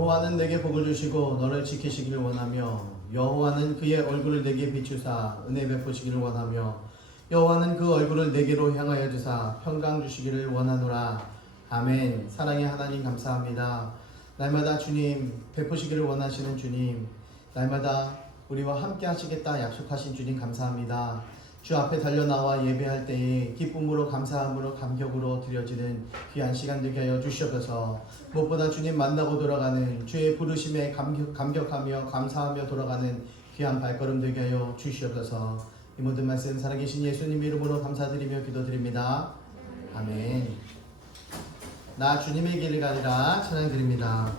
여호와는 내게 복을 주시고 너를 지키시기를 원하며 여호와는 그의 얼굴을 내게 비추사 은혜 베푸시기를 원하며 여호와는 그 얼굴을 내게로 향하여 주사 평강 주시기를 원하노라. 아멘. 사랑의 하나님 감사합니다. 날마다 주님 베푸시기를 원하시는 주님, 날마다 우리와 함께 하시겠다 약속하신 주님 감사합니다. 주 앞에 달려나와 예배할 때에 기쁨으로 감사함으로 감격으로 드려지는 귀한 시간 되게 하여 주시옵소서. 무엇보다 주님 만나고 돌아가는 주의 부르심에 감격하며 감사하며 돌아가는 귀한 발걸음 되게 하여 주시옵소서. 이 모든 말씀 살아계신 예수님 이름으로 감사드리며 기도드립니다. 아멘. 나 주님의 길을 가리라 찬양드립니다.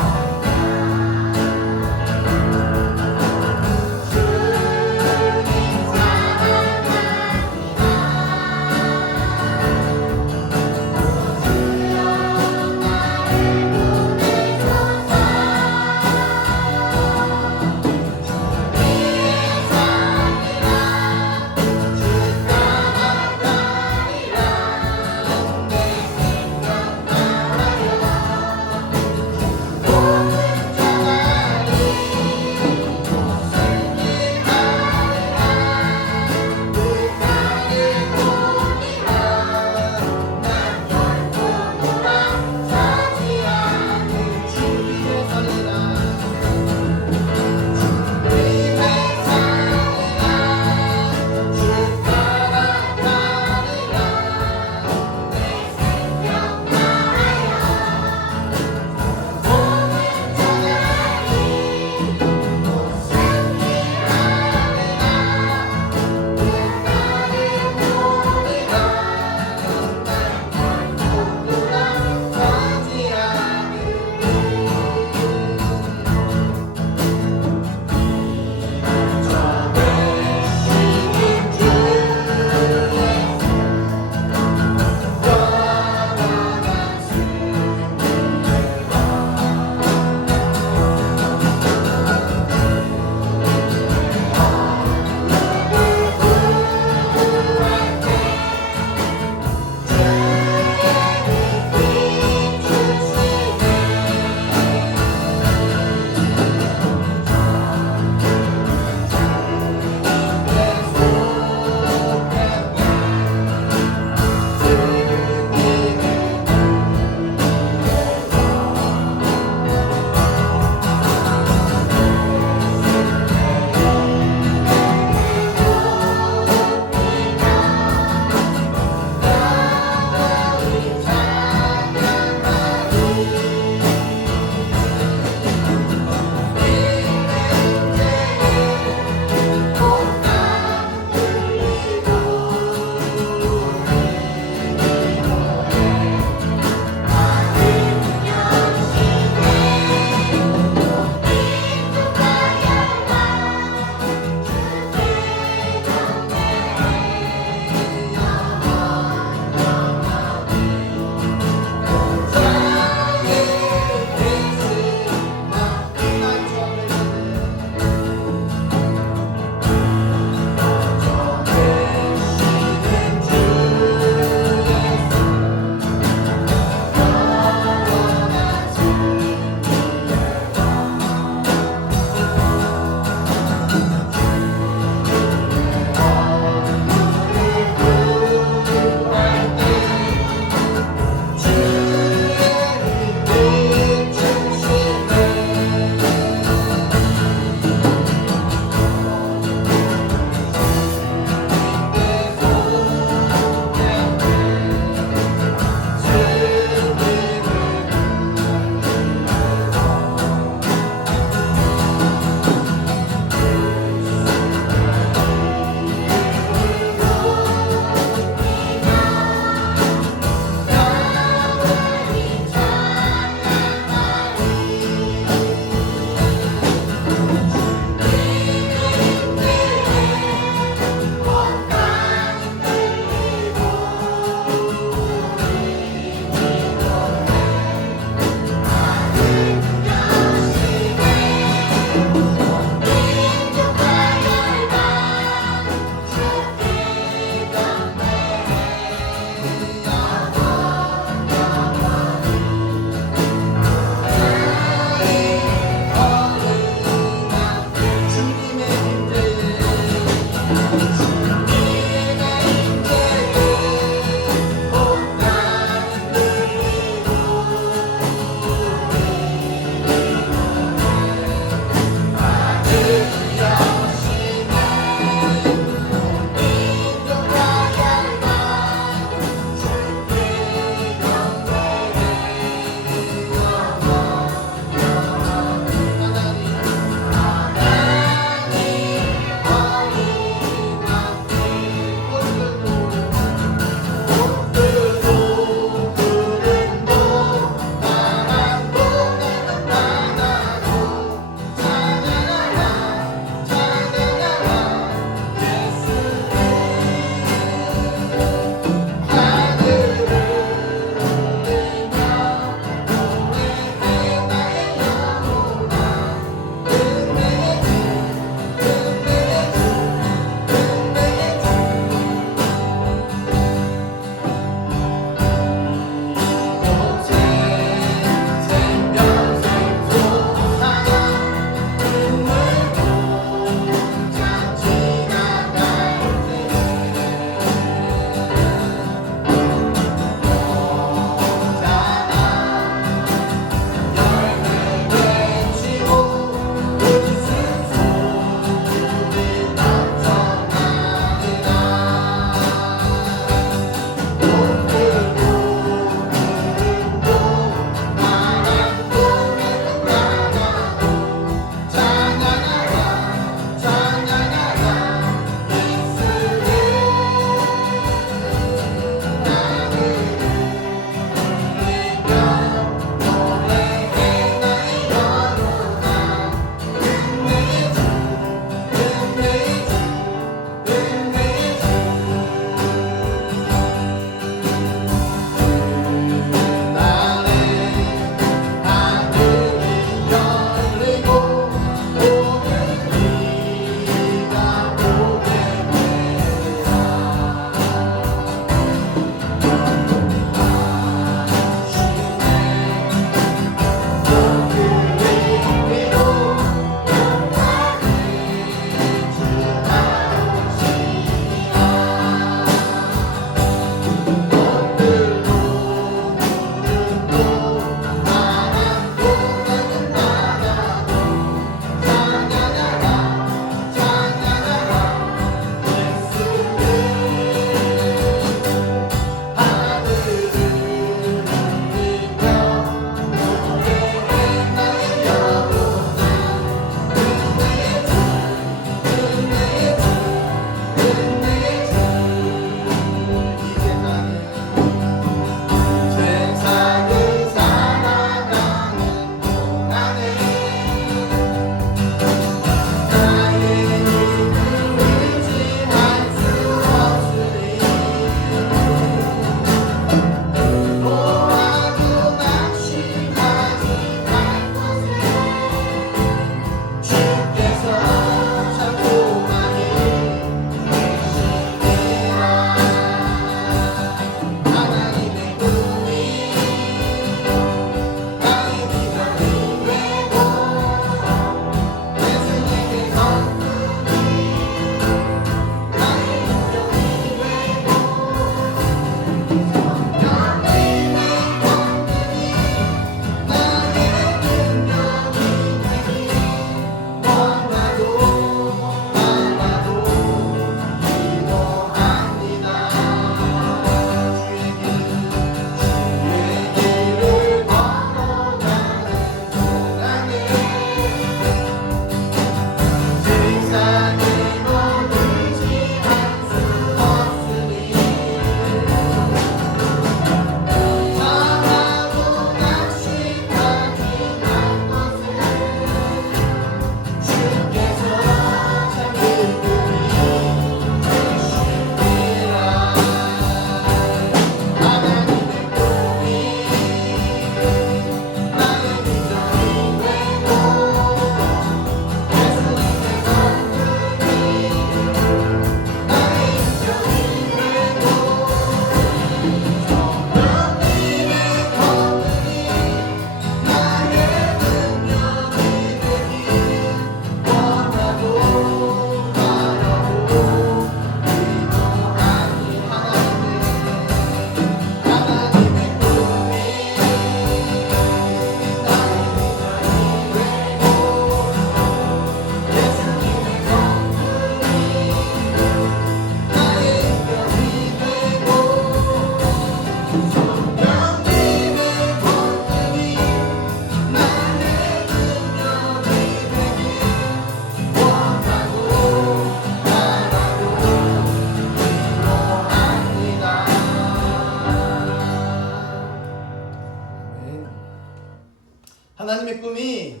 하나님의 꿈이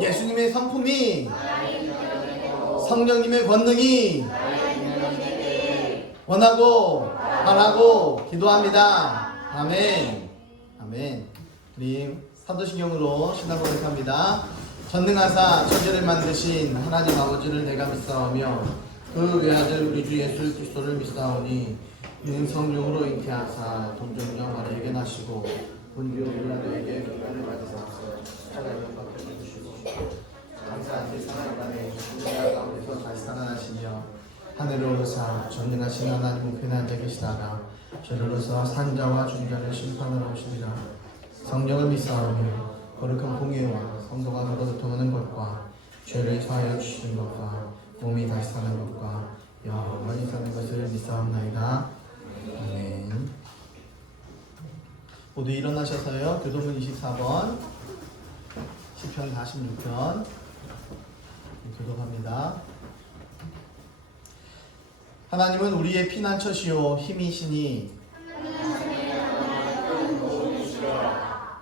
예수님의 성품이 성령님의 권능이 원하고 바라고 기도합니다. 아멘. 아멘. 우리 사도신경으로 신앙 고백합니다. 전능하사 천지를 만드신 하나님 아버지를 내가 믿사오며 그 외아들 우리 주 예수 그리스도를 믿사오니 이는 성령으로 잉태하사 동정녀 마리에게 나시고 본디오 빌라도에게 고난을 받으사옵소서. 십자가에 박혀 죽으시고 감사한테 살아가네 죽은 가운데서 다시 살아나시며 하늘을 오르사 전능하신 하나님 우편에 앉아 계시다가 저리로서 산자와 중자를 심판하러 오시리라. 성령을 믿사오며 거룩한 공의와 성도가 서로 교통하는 것과 죄를 사하여 주시는 것과 몸이 다시 사는 것과 영원히 사는 것을 믿사옵나이다. 아멘. 모두 일어나셔서요. 교도문 24번 시편 46편 교독합니다. 하나님은 우리의 피난처시요 힘이시니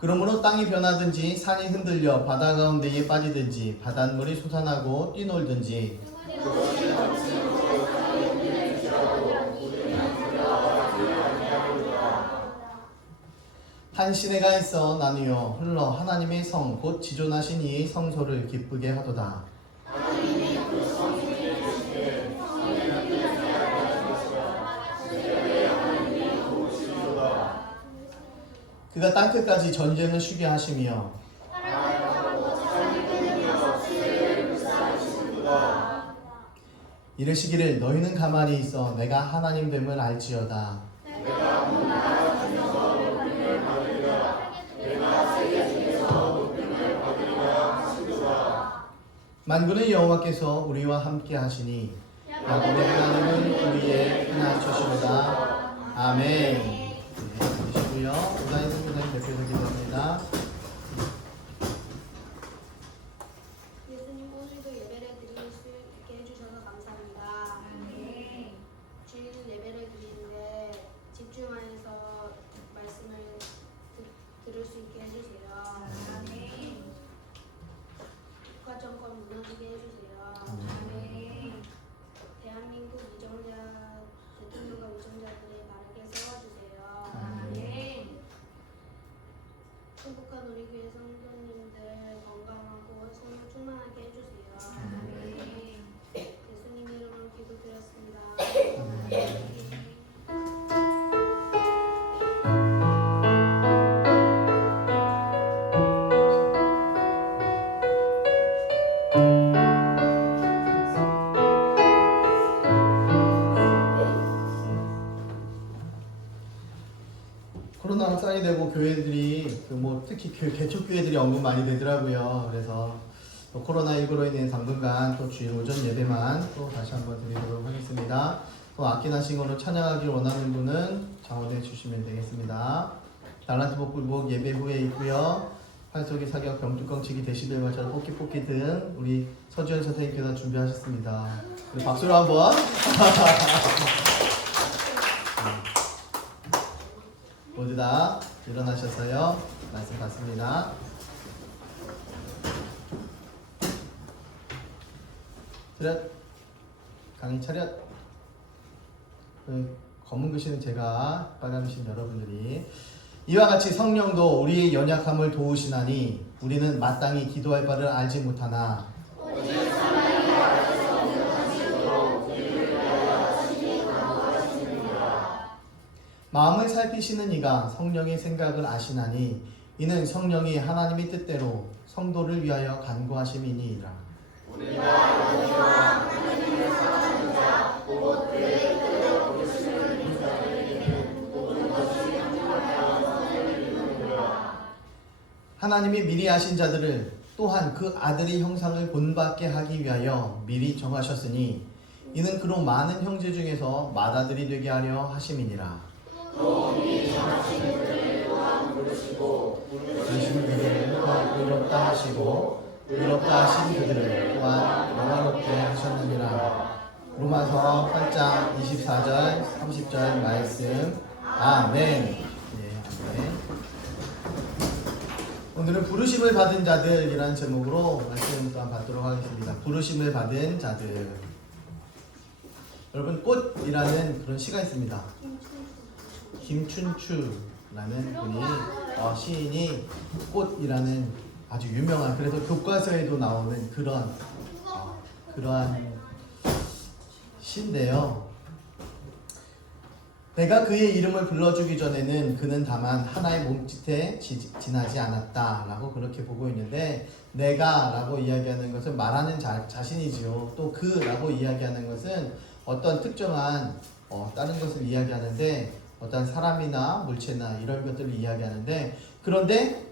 그러므로 땅이 변하든지 산이 흔들려 바다 가운데에 빠지든지 바닷물이 솟아나고 뛰놀든지 한 시내가 있어 나누어 흘러 하나님의 성 곧 지존하신 이의 성소를 기쁘게 하도다. 그가 땅끝까지 전쟁을 쉬게 하시며 이르시기를 너희는 가만히 있어 내가 하나님 됨을 알지어다. 만군의 여호와께서 우리와 함께 하시니 야곱의 하나님은 우리의 피난처시로다. 아멘. 계시고요. 우다인 선교사님 대표로 기도합니다. 예수님 오늘도 예배를 드릴 수 있게 해주셔서 감사합니다. 주일 예배를 드리는데 집중해서 말씀을 들을 수 있게 해주세요. 국가 정권 무너지게 해주세요. 대한민국 대통령과 위정자들을 바르게 세워주세요. 행복한 우리 교회 성도님들 건강하고 성령 충만하게 해주세요. 예수님 이름으로 기도드렸습니다. 코로나 확산이 되고 교회들이 특히 개척 교회들이 언급 많이 되더라고요. 그래서 코로나19로 인해 당분간 또 주일 오전 예배만 또 다시 한번 드리도록 하겠습니다. 또 아끼나 싱어로 찬양하길 원하는 분은 장원해 주시면 되겠습니다. 달란트 복불복 예배 후에 있고요. 활쏘기 사격 병뚜껑 치기 데시벨 마찰 뽑기 등 우리 서지현 선생님께서 준비하셨습니다. 박수로 한번. 모두 다 일어나셔서요. 말씀 받습니다. 차렷. 강의 차렷. 검은 글씨는 제가, 빨간 글씨는 여러분들이. 이와 같이 성령도 우리의 연약함을 도우시나니 우리는 마땅히 기도할 바를 알지 못하나 마음을 살피시는 이가 성령의 생각을 아시나니 이는 성령이 하나님의 뜻대로 성도를 위하여 간구하심이니이다. 하나님이 미리 아신 자들을 또한 그 아들의 형상을 본받게 하기 위하여 미리 정하셨으니 이는 그로 많은 형제 중에서 맏아들이 되게 하려 하심이니라. 부르신 그들을 또한 의롭다 하시고 의롭다 하신 그들을 또한 영화롭게 하셨느니라. 로마서 8장 24절 30절 말씀. 아멘. 네, 아멘. 오늘은 부르심을 받은 자들이라는 제목으로 말씀 또한 받도록 하겠습니다. 부르심을 받은 자들. 여러분, 꽃이라는 그런 시가 있습니다. 김춘추라는 분이 시인이 꽃이라는 아주 유명한, 그래서 교과서에도 나오는 그러한 시인데요. 내가 그의 이름을 불러주기 전에는 그는 다만 하나의 몸짓에 지나지 않았다 라고 그렇게 보고 있는데, 내가 라고 이야기하는 것은 말하는 자신이지요. 또 그라고 이야기하는 것은 어떤 특정한 다른 것을 이야기하는데, 어떤 사람이나 물체나 이런 것들을 이야기하는데, 그런데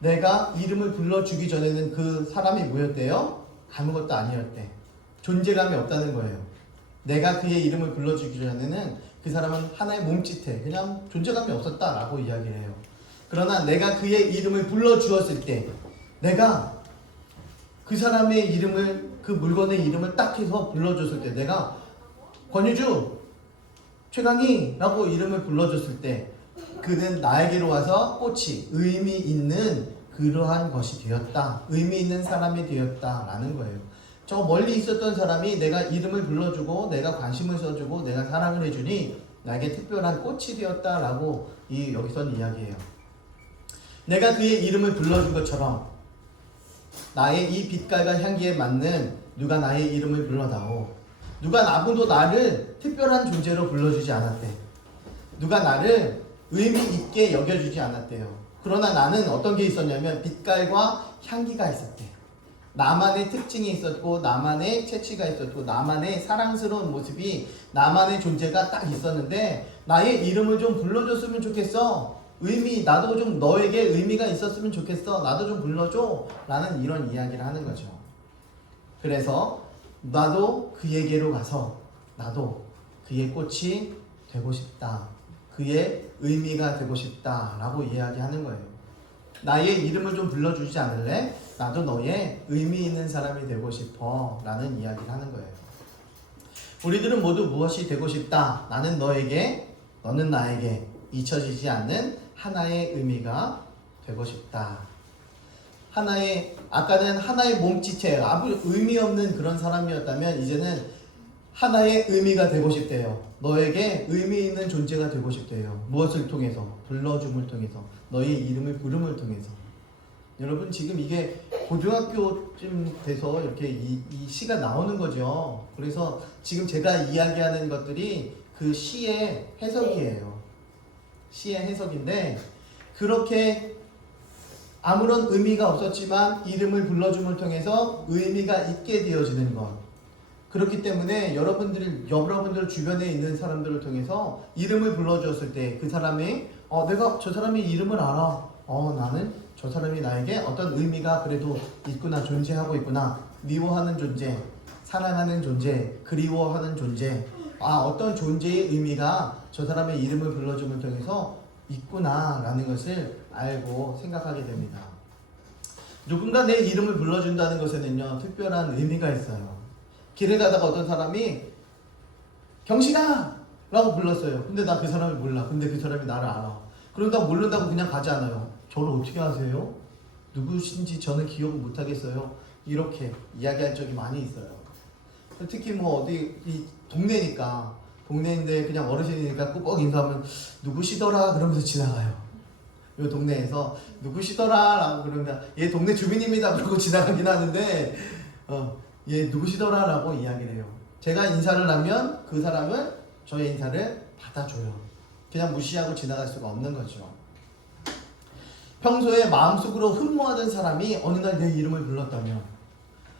내가 이름을 불러주기 전에는 그 사람이 뭐였대요? 아무것도 아니었대. 존재감이 없다는 거예요. 내가 그의 이름을 불러주기 전에는 그 사람은 하나의 몸짓에 그냥 존재감이 없었다라고 이야기를 해요. 그러나 내가 그의 이름을 불러주었을 때, 내가 그 사람의 이름을, 그 물건의 이름을 딱 해서 불러줬을 때, 내가 권유주, 최강희 라고 이름을 불러줬을 때 그는 나에게로 와서 꽃이 의미 있는 그러한 것이 되었다, 의미 있는 사람이 되었다라는 거예요. 저 멀리 있었던 사람이 내가 이름을 불러주고 내가 관심을 써주고 내가 사랑을 해주니 나에게 특별한 꽃이 되었다라고 여기서는 이야기해요. 내가 그의 이름을 불러준 것처럼 나의 이 빛깔과 향기에 맞는 누가 나의 이름을 불러다오. 누가 아무도 나를 특별한 존재로 불러주지 않았대. 누가 나를 의미 있게 여겨주지 않았대요. 그러나 나는 어떤 게 있었냐면 빛깔과 향기가 있었대. 나만의 특징이 있었고, 나만의 채취가 있었고, 나만의 사랑스러운 모습이, 나만의 존재가 딱 있었는데, 나의 이름을 좀 불러줬으면 좋겠어. 나도 좀 너에게 의미가 있었으면 좋겠어. 나도 좀 불러줘. 라는 이런 이야기를 하는 거죠. 그래서 나도 그에게로 가서 나도 그의 꽃이 되고 싶다. 그의 의미가 되고 싶다. 라고 이야기하는 거예요. 나의 이름을 좀 불러주지 않을래? 나도 너의 의미 있는 사람이 되고 싶어 라는 이야기를 하는 거예요. 우리들은 모두 무엇이 되고 싶다. 나는 너에게, 너는 나에게 잊혀지지 않는 하나의 의미가 되고 싶다. 아까는 하나의 몸짓에 아무 의미 없는 그런 사람이었다면, 이제는 하나의 의미가 되고 싶대요. 너에게 의미 있는 존재가 되고 싶대요. 무엇을 통해서? 불러줌을 통해서. 너의 이름을 부름을 통해서. 여러분, 지금 이게 고등학교쯤 돼서 이렇게 이 시가 나오는 거죠. 그래서 지금 제가 이야기하는 것들이 그 시의 해석이에요. 시의 해석인데, 그렇게 아무런 의미가 없었지만 이름을 불러줌을 통해서 의미가 있게 되어지는 것. 그렇기 때문에 여러분들 주변에 있는 사람들을 통해서 이름을 불러주었을 때 그 사람이 내가 저 사람의 이름을 알아. 나는 저 사람이 나에게 어떤 의미가 그래도 있구나, 존재하고 있구나. 미워하는 존재, 사랑하는 존재, 그리워하는 존재. 어떤 존재의 의미가 저 사람의 이름을 불러줌을 통해서 있구나라는 것을 알고 생각하게 됩니다. 누군가 내 이름을 불러준다는 것에는요, 특별한 의미가 있어요. 길에 가다가 어떤 사람이 경신아! 라고 불렀어요. 근데 나 그 사람을 몰라. 근데 그 사람이 나를 알아. 그런다 모른다고 그냥 가지 않아요. 저를 어떻게 아세요? 누구신지 저는 기억을 못하겠어요. 이렇게 이야기할 적이 많이 있어요. 특히 어디 동네인데 그냥 어르신이니까 꼭 인사하면 누구시더라 그러면서 지나가요. 이 동네에서 누구시더라 라고 그러면 얘 동네 주민입니다 그러고 지나가긴 하는데 얘 누구시더라 라고 이야기를 해요. 제가 인사를 하면 그 사람은 저의 인사를 받아줘요. 그냥 무시하고 지나갈 수가 없는 거죠. 평소에 마음속으로 흠모하던 사람이 어느 날 내 이름을 불렀다면,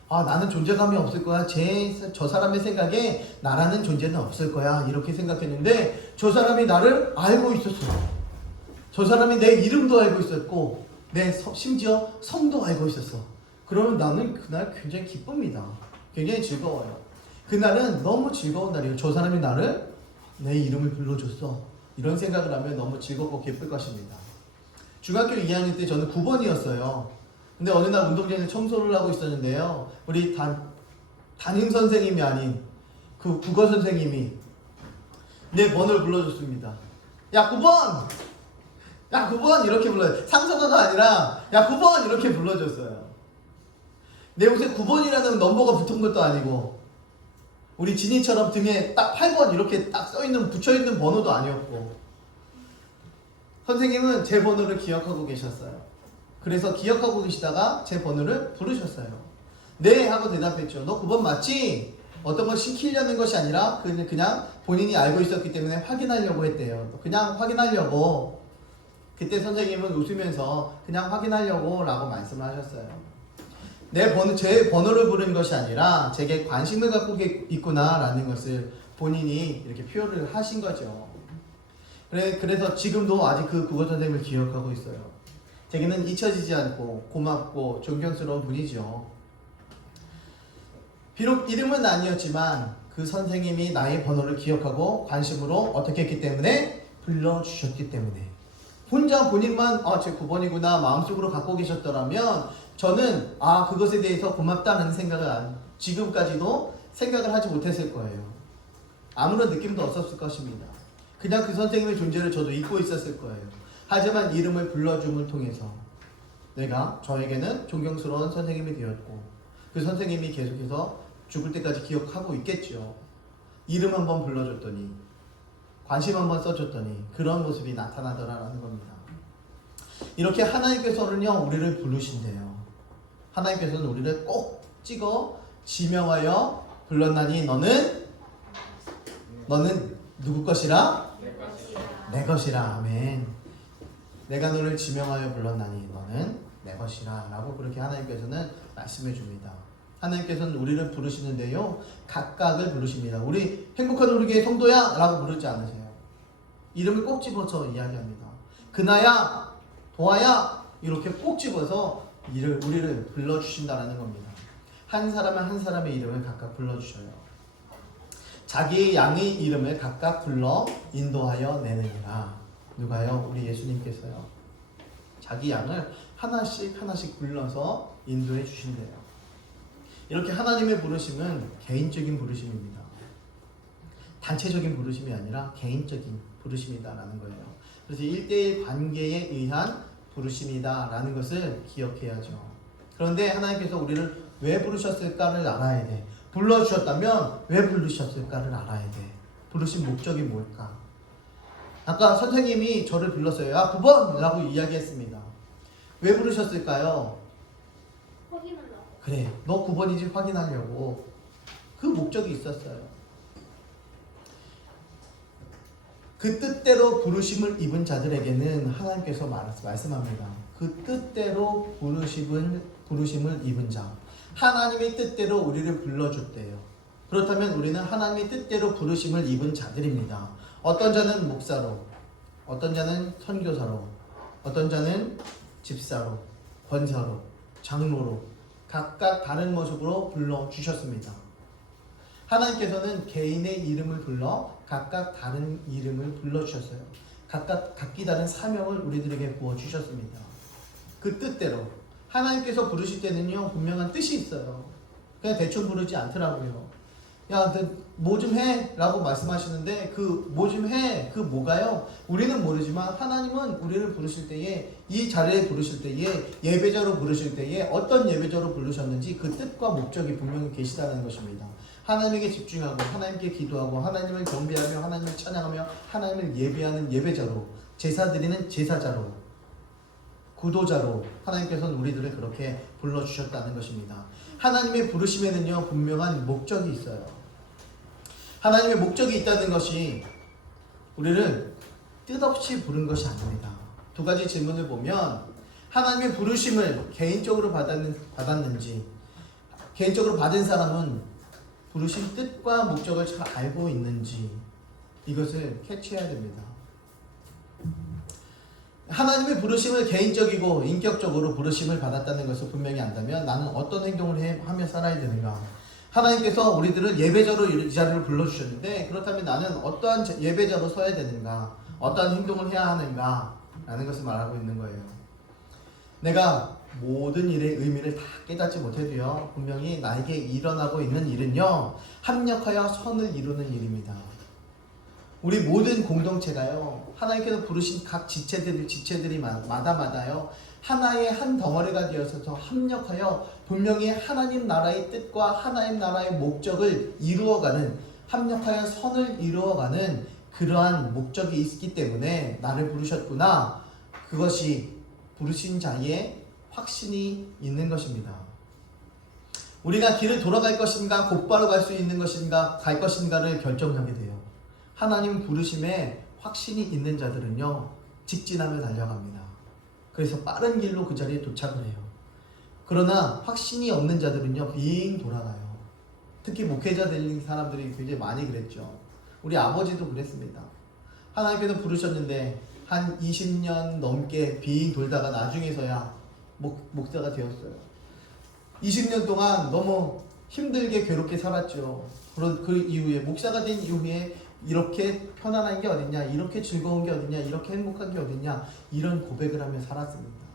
나는 존재감이 없을 거야. 저 사람의 생각에 나라는 존재는 없을 거야. 이렇게 생각했는데 저 사람이 나를 알고 있었어요. 저 사람이 내 이름도 알고 있었고 심지어 성도 알고 있었어. 그러면 나는 그날 굉장히 기쁩니다. 굉장히 즐거워요. 그날은 너무 즐거운 날이에요. 저 사람이 내 이름을 불러줬어. 이런 생각을 하면 너무 즐겁고 기쁠 것입니다. 중학교 2학년 때 저는 9번이었어요. 근데 어느 날 운동장에서 청소를 하고 있었는데요. 우리 담임 선생님이 아닌 그 국어 선생님이 내 번호를 불러줬습니다. 야, 9번! 야 9번 이렇게 불러요. 상사가 아니라 야 9번 이렇게 불러줬어요. 내 옷에 9번이라는 넘버가 붙은 것도 아니고 우리 진이처럼 등에 딱 8번 이렇게 딱 써있는 붙여있는 번호도 아니었고 선생님은 제 번호를 기억하고 계셨어요. 그래서 기억하고 계시다가 제 번호를 부르셨어요. 네 하고 대답했죠. 너 9번 맞지? 어떤 걸 시키려는 것이 아니라 그냥 본인이 알고 있었기 때문에 확인하려고 했대요. 그냥 확인하려고. 그때 선생님은 웃으면서 그냥 확인하려고 라고 말씀을 하셨어요. 제 번호를 부른 것이 아니라 제게 관심을 갖고 있구나 라는 것을 본인이 이렇게 표현을 하신 거죠. 그래서 지금도 아직 그 국어 선생님을 기억하고 있어요. 제게는 잊혀지지 않고 고맙고 존경스러운 분이죠. 비록 이름은 아니었지만 그 선생님이 나의 번호를 기억하고 관심으로 어떻게 했기 때문에 불러주셨기 때문에 혼자 본인만 제 9번이구나 마음속으로 갖고 계셨더라면 저는 그것에 대해서 고맙다는 생각을 지금까지도 생각을 하지 못했을 거예요. 아무런 느낌도 없었을 것입니다. 그냥 그 선생님의 존재를 저도 잊고 있었을 거예요. 하지만 이름을 불러줌을 통해서 내가 저에게는 존경스러운 선생님이 되었고 그 선생님이 계속해서 죽을 때까지 기억하고 있겠죠. 이름 한번 불러줬더니 관심 한번 써줬더니 그런 모습이 나타나더라라는 겁니다. 이렇게 하나님께서는요 우리를 부르신대요. 하나님께서는 우리를 꼭 찍어 지명하여 불렀나니 너는 누구 것이라? 내 것이라. 아멘. 내가 너를 지명하여 불렀나니 너는 내 것이라 라고 그렇게 하나님께서는 말씀해 줍니다. 하나님께서는 우리를 부르시는데요 각각을 부르십니다. 우리 행복한 우리교회 성도야 라고 부르지 않으세요. 이름을 꼭 집어서 이야기합니다. 그나야 도아야 이렇게 꼭 집어서 우리를 불러주신다는 겁니다. 한 사람은 한 사람의 이름을 각각 불러주셔요. 자기의 양의 이름을 각각 불러 인도하여 내느니라. 누가요? 우리 예수님께서요. 자기 양을 하나씩 불러서 인도해 주신대요. 이렇게 하나님의 부르심은 개인적인 부르심입니다. 단체적인 부르심이 아니라 개인적인 부르심이다라는 거예요. 그래서 1대1 관계에 의한 부르심이다라는 것을 기억해야죠. 그런데 하나님께서 우리를 왜 부르셨을까를 알아야 돼. 불러주셨다면 왜 부르셨을까를 알아야 돼. 부르신 목적이 뭘까? 아까 선생님이 저를 불렀어요. 9번! 라고 이야기했습니다. 왜 부르셨을까요? 확인하려고. 그래, 너 9번인지 확인하려고. 그 목적이 있었어요. 그 뜻대로 부르심을 입은 자들에게는 하나님께서 말씀합니다. 그 뜻대로 부르심을 입은 자. 하나님의 뜻대로 우리를 불러줬대요. 그렇다면 우리는 하나님의 뜻대로 부르심을 입은 자들입니다. 어떤 자는 목사로, 어떤 자는 선교사로, 어떤 자는 집사로, 권사로, 장로로 각각 다른 모습으로 불러주셨습니다. 하나님께서는 개인의 이름을 불러 각각 다른 이름을 불러주셨어요. 각기 다른 사명을 우리들에게 부어주셨습니다. 그 뜻대로 하나님께서 부르실 때는요 분명한 뜻이 있어요. 그냥 대충 부르지 않더라고요. 야, 뭐 좀 해 라고 말씀하시는데 그 뭐 좀 해 그 뭐가요? 우리는 모르지만 하나님은 우리를 부르실 때에 이 자리에 부르실 때에 예배자로 부르실 때에 어떤 예배자로 부르셨는지 그 뜻과 목적이 분명히 계시다는 것입니다. 하나님에게 집중하고 하나님께 기도하고 하나님을 경배하며 하나님을 찬양하며 하나님을 예배하는 예배자로 제사 드리는 제사자로 구도자로 하나님께서는 우리들을 그렇게 불러주셨다는 것입니다. 하나님의 부르심에는요 분명한 목적이 있어요. 하나님의 목적이 있다는 것이 우리를 뜻없이 부른 것이 아닙니다. 두 가지 질문을 보면 하나님의 부르심을 개인적으로 받았는지 개인적으로 받은 사람은 부르신 뜻과 목적을 잘 알고 있는지 이것을 캐치해야 됩니다. 하나님의 부르심을 개인적이고 인격적으로 부르심을 받았다는 것을 분명히 안다면 나는 어떤 행동을 하며 살아야 되는가? 하나님께서 우리들을 예배자로 이 자리를 불러주셨는데 그렇다면 나는 어떠한 예배자로 서야 되는가? 어떠한 행동을 해야 하는가? 라는 것을 말하고 있는 거예요. 내가 모든 일의 의미를 다 깨닫지 못해도요 분명히 나에게 일어나고 있는 일은요 합력하여 선을 이루는 일입니다. 우리 모든 공동체가요, 하나님께서 부르신 각 지체들이 마다마다요, 하나의 한 덩어리가 되어서 합력하여 분명히 하나님 나라의 뜻과 하나님 나라의 목적을 이루어가는, 합력하여 선을 이루어가는 그러한 목적이 있기 때문에 나를 부르셨구나. 그것이 부르신 자의 확신이 있는 것입니다. 우리가 길을 돌아갈 것인가, 곧바로 갈 수 있는 것인가, 갈 것인가를 결정하게 돼요. 하나님 부르심에 확신이 있는 자들은요, 직진하며 달려갑니다. 그래서 빠른 길로 그 자리에 도착을 해요. 그러나 확신이 없는 자들은요, 빙 돌아가요. 특히 목회자 된 사람들이 굉장히 많이 그랬죠. 우리 아버지도 그랬습니다. 하나님께서 부르셨는데 한 20년 넘게 빙 돌다가 나중에서야 목사가 되었어요. 20년 동안 너무 힘들게 괴롭게 살았죠. 그 이후에 목사가 된 이후에 이렇게 편안한 게 어딨냐, 이렇게 즐거운 게 어딨냐, 이렇게 행복한 게 어딨냐, 이런 고백을 하며 살았습니다.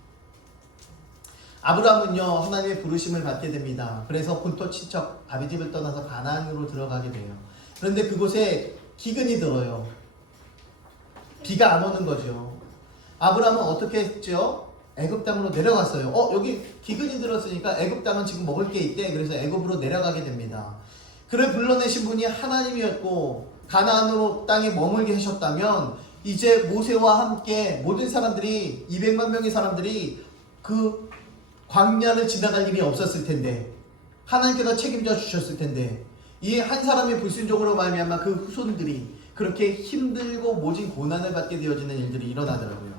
아브라함은요, 하나님의 부르심을 받게 됩니다. 그래서 본토 친척 아비집을 떠나서 가나안으로 들어가게 돼요. 그런데 그곳에 기근이 들어요. 비가 안 오는 거죠. 아브라함은 어떻게 했죠? 애굽 땅으로 내려갔어요. 여기 기근이 들었으니까 애굽 땅은 지금 먹을 게 있대. 그래서 애굽으로 내려가게 됩니다. 그를 불러내신 분이 하나님이었고 가나안으로 땅에 머물게 하셨다면 이제 모세와 함께 모든 사람들이, 200만 명의 사람들이 그 광야를 지나갈 일이 없었을 텐데, 하나님께서 책임져 주셨을 텐데, 이 한 사람의 불순종으로 말미암아 그 후손들이 그렇게 힘들고 모진 고난을 받게 되어지는 일들이 일어나더라고요.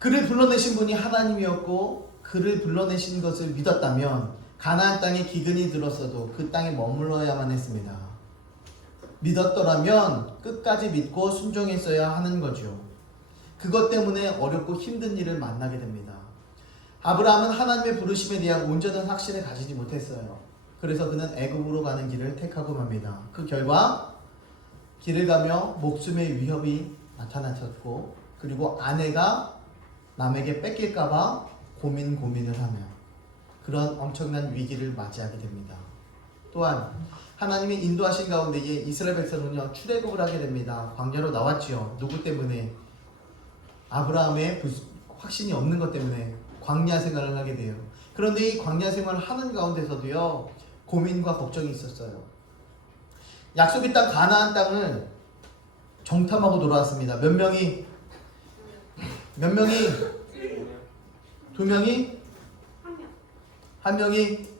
그를 불러내신 분이 하나님이었고 그를 불러내신 것을 믿었다면 가나안 땅에 기근이 들었어도 그 땅에 머물러야만 했습니다. 믿었더라면 끝까지 믿고 순종했어야 하는 거죠. 그것 때문에 어렵고 힘든 일을 만나게 됩니다. 아브라함은 하나님의 부르심에 대한 온전한 확신을 가지지 못했어요. 그래서 그는 애굽으로 가는 길을 택하고 맙니다. 그 결과 길을 가며 목숨의 위협이 나타났었고, 그리고 아내가 남에게 뺏길까봐 고민을 하며 그런 엄청난 위기를 맞이하게 됩니다. 또한 하나님의 인도하신 가운데에 이스라엘 백성은요, 출애굽을 하게 됩니다. 광야로 나왔지요. 누구 때문에? 아브라함의 확신이 없는 것 때문에 광야 생활을 하게 돼요. 그런데 이 광야 생활을 하는 가운데서도요, 고민과 걱정이 있었어요. 약속의 땅 가나안 땅을 정탐하고 돌아왔습니다. 몇 명이? 두 명이? 한 명이?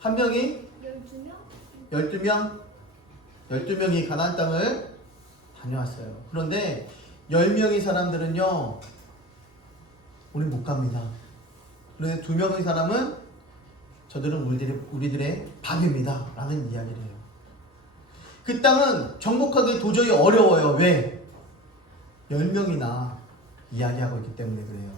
한 명이? 12명? 12명이 가나안 땅을 다녀왔어요. 그런데 10명의 사람들은요, 우리 못 갑니다. 그런데 2명의 사람은 저들은 우리들의 밥입니다 라는 이야기를 해요. 그 땅은 정복하기 도저히 어려워요. 왜? 10명이나 이야기하고 있기 때문에 그래요.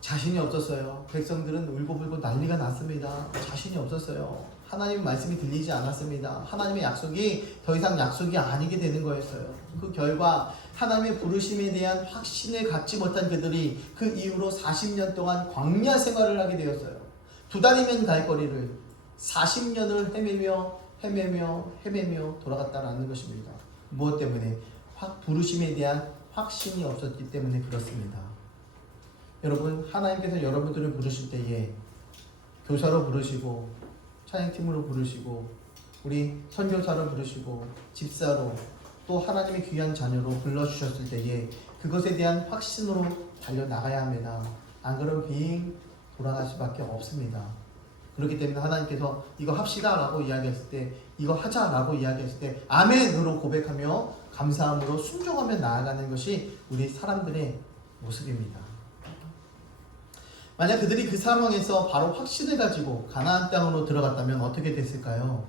자신이 없었어요. 백성들은 울고불고 난리가 났습니다. 자신이 없었어요. 하나님의 말씀이 들리지 않았습니다. 하나님의 약속이 더 이상 약속이 아니게 되는 거였어요. 그 결과 하나님의 부르심에 대한 확신을 갖지 못한 그들이 그 이후로 40년 동안 광야 생활을 하게 되었어요. 2달이면 갈 거리를 40년을 헤매며 돌아갔다라는 것입니다. 무엇 때문에? 부르심에 대한 확신이 없었기 때문에 그렇습니다. 여러분, 하나님께서 여러분들을 부르실 때에 교사로 부르시고 찬양팀으로 부르시고 우리 선교사로 부르시고 집사로 또 하나님의 귀한 자녀로 불러주셨을 때에 그것에 대한 확신으로 달려나가야 합니다. 안 그러면 빙 돌아갈 수밖에 없습니다. 그렇기 때문에 하나님께서 이거 합시다 라고 이야기했을 때, 이거 하자 라고 이야기했을 때 아멘으로 고백하며 감사함으로 순종하며 나아가는 것이 우리 사람들의 모습입니다. 만약 그들이 그 상황에서 바로 확신을 가지고 가나안 땅으로 들어갔다면 어떻게 됐을까요?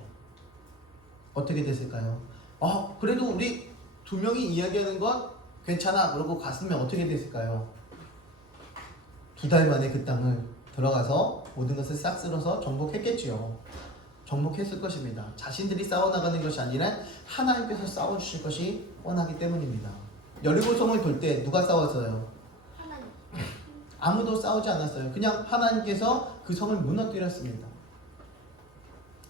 그래도 우리 2명이 이야기하는 건 괜찮아 그러고 갔으면 어떻게 됐을까요? 2달 만에 그 땅을 들어가서 모든 것을 싹 쓸어서 정복했겠지요. 정복했을 것입니다. 자신들이 싸워나가는 것이 아니라 하나님께서 싸워주실 것이 뻔하기 때문입니다. 여리고성을 돌 때 누가 싸웠어요? 하나님. 아무도 싸우지 않았어요. 그냥 하나님께서 그 성을 무너뜨렸습니다.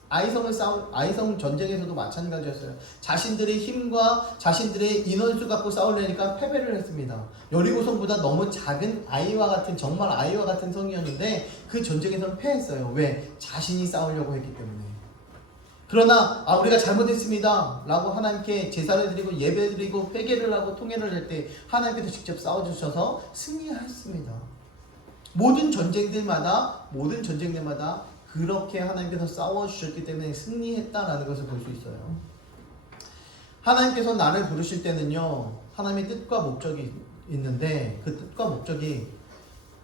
아이성 전쟁에서도 마찬가지였어요. 자신들의 힘과 자신들의 인원수 갖고 싸우려니까 패배를 했습니다. 여리고성보다 너무 작은 아이와 같은, 정말 아이와 같은 성이었는데 그 전쟁에서는 패했어요. 왜? 자신이 싸우려고 했기 때문에. 그러나 우리가 잘못했습니다 라고 하나님께 제사를 드리고 예배 드리고 회개를 하고 통회를 할 때 하나님께서 직접 싸워주셔서 승리했습니다. 모든 전쟁들마다 그렇게 하나님께서 싸워주셨기 때문에 승리했다라는 것을 볼 수 있어요. 하나님께서 나를 부르실 때는요, 하나님의 뜻과 목적이 있는데 그 뜻과 목적이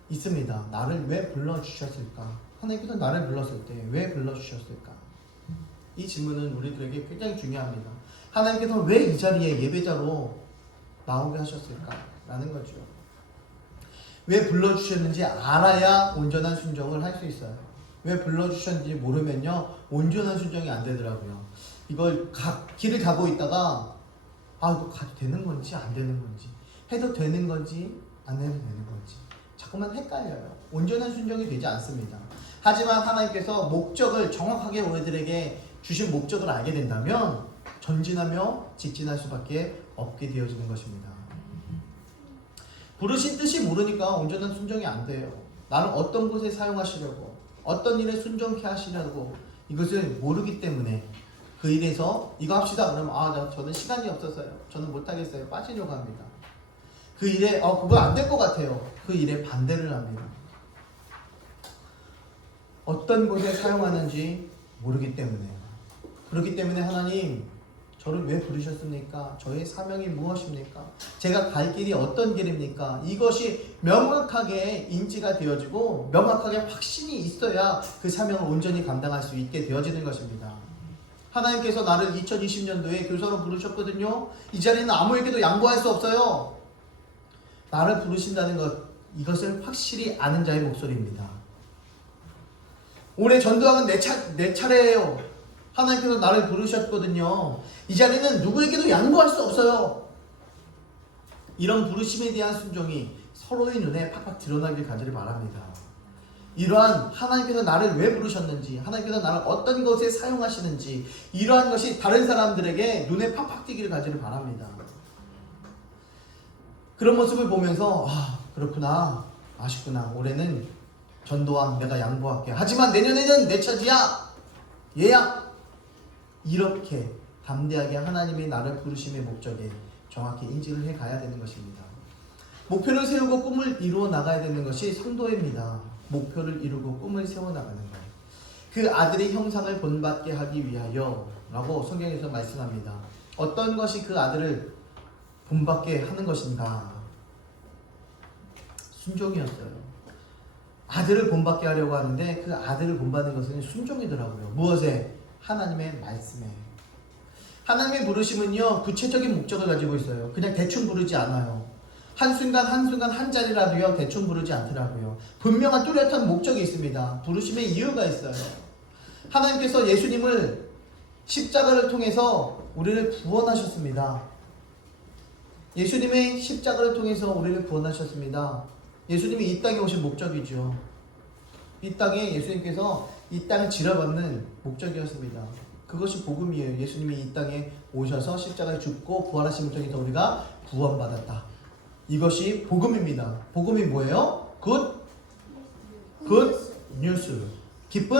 있습니다. 나를 왜 불러주셨을까? 하나님께서 나를 불렀을 때 왜 불러주셨을까? 이 질문은 우리들에게 굉장히 중요합니다. 하나님께서 왜 이 자리에 예배자로 나오게 하셨을까? 라는 거죠. 왜 불러주셨는지 알아야 온전한 순종을 할 수 있어요. 왜 불러주셨는지 모르면요, 온전한 순종이 안 되더라고요. 이걸 길을 가고 있다가 이거 가도 되는 건지 안 되는 건지, 해도 되는 건지 안 해도 되는 건지 자꾸만 헷갈려요. 온전한 순종이 되지 않습니다. 하지만 하나님께서 목적을 정확하게 우리들에게 주신 목적을 알게 된다면 전진하며 직진할 수밖에 없게 되어지는 것입니다. 부르신 뜻이 모르니까 온전한 순종이 안 돼요. 나는 어떤 곳에 사용하시려고, 어떤 일에 순종케 하시려고 이것을 모르기 때문에 그 일에서 이거 합시다 그러면 저는 시간이 없어서요, 저는 못하겠어요, 빠지려고 합니다. 그 일에 그거 안 될 것 같아요, 그 일에 반대를 합니다. 어떤 곳에 사용하는지 모르기 때문에요. 그렇기 때문에 하나님, 저를 왜 부르셨습니까? 저의 사명이 무엇입니까? 제가 갈 길이 어떤 길입니까? 이것이 명확하게 인지가 되어지고 명확하게 확신이 있어야 그 사명을 온전히 감당할 수 있게 되어지는 것입니다. 하나님께서 나를 2020년도에 교사로 부르셨거든요. 이 자리는 아무에게도 양보할 수 없어요. 나를 부르신다는 것, 이것을 확실히 아는 자의 목소리입니다. 올해 전도하는 내 차례예요. 하나님께서 나를 부르셨거든요. 이 자리는 누구에게도 양보할 수 없어요. 이런 부르심에 대한 순종이 서로의 눈에 팍팍 드러나길 가지를 바랍니다. 이러한 하나님께서 나를 왜 부르셨는지, 하나님께서 나를 어떤 것에 사용하시는지, 이러한 것이 다른 사람들에게 눈에 팍팍 띄기를 가지를 바랍니다. 그런 모습을 보면서 그렇구나, 아쉽구나, 올해는 전도왕 내가 양보할게, 하지만 내년에는 내 차지야, 얘야, 이렇게 담대하게 하나님이 나를 부르심의 목적에 정확히 인지를 해 가야 되는 것입니다. 목표를 세우고 꿈을 이루어 나가야 되는 것이 성도입니다. 목표를 이루고 꿈을 세워 나가는 것. 그 아들의 형상을 본받게 하기 위하여 라고 성경에서 말씀합니다. 어떤 것이 그 아들을 본받게 하는 것인가? 순종이었어요. 아들을 본받게 하려고 하는데 그 아들을 본받는 것은 순종이더라고요. 무엇에? 하나님의 말씀에. 하나님의 부르심은요, 구체적인 목적을 가지고 있어요. 그냥 대충 부르지 않아요. 한순간 한 자리라도요, 대충 부르지 않더라고요. 분명한 뚜렷한 목적이 있습니다. 부르심의 이유가 있어요. 하나님께서 예수님을 십자가를 통해서 우리를 구원하셨습니다. 예수님의 십자가를 통해서 우리를 구원하셨습니다. 예수님이 이 땅에 오신 목적이죠. 이 땅에 예수님께서 이 땅을 지려받는 목적이었습니다. 그것이 복음이에요. 예수님이 이 땅에 오셔서 십자가에 죽고 부활하심을 통해서 우리가 구원받았다. 이것이 복음입니다. 복음이 뭐예요? 굿 뉴스. 기쁜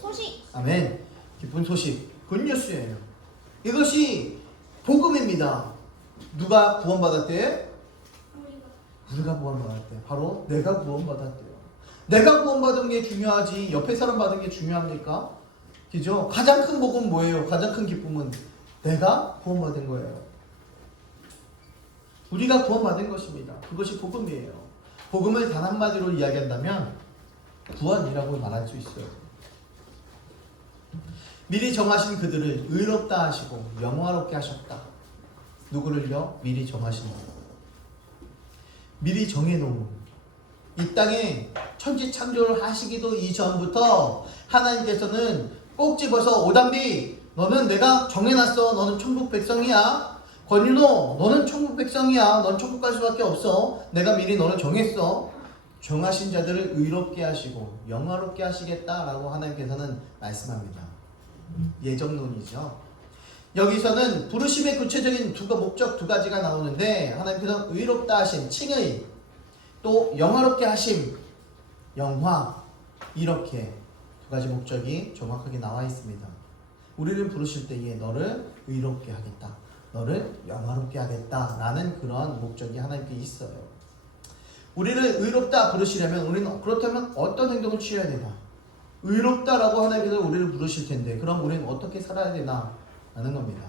소식. 아멘. 기쁜 소식. 굿 뉴스예요. 이것이 복음입니다. 누가 구원받았대? 우리가 구원받았대. 바로 내가 구원받았대요. 내가 구원받은 게 중요하지 옆에 사람 받은 게 중요합니까? 그죠? 가장 큰 복음은 뭐예요? 가장 큰 기쁨은 내가 구원받은 거예요. 우리가 구원받은 것입니다. 그것이 복음이에요. 복음을 단 한마디로 이야기한다면 구원이라고 말할 수 있어요. 미리 정하신 그들을 의롭다 하시고 영화롭게 하셨다. 누구를요? 미리 정하신 분. 미리 정해놓은, 이 땅에 천지 창조를 하시기도 이전부터 하나님께서는 꼭 집어서 오담비, 너는 내가 정해놨어. 너는 천국 백성이야. 권윤호, 너는 천국 백성이야. 넌 천국 갈 수밖에 없어. 내가 미리 너를 정했어. 정하신 자들을 의롭게 하시고 영화롭게 하시겠다라고 하나님께서는 말씀합니다. 예정론이죠. 여기서는 부르심의 구체적인 목적 두 가지가 나오는데 하나님께서 의롭다 하심, 칭의, 또 영화롭게 하심, 영화, 이렇게 두 가지 목적이 정확하게 나와 있습니다. 우리를 부르실 때에 너를 의롭게 하겠다, 너를 영화롭게 하겠다 라는 그런 목적이 하나님께 있어요. 우리를 의롭다 부르시려면 우리는 그렇다면 어떤 행동을 취해야 되나? 의롭다라고 하나님께서 우리를 부르실 텐데 그럼 우리는 어떻게 살아야 되나? 라는 겁니다.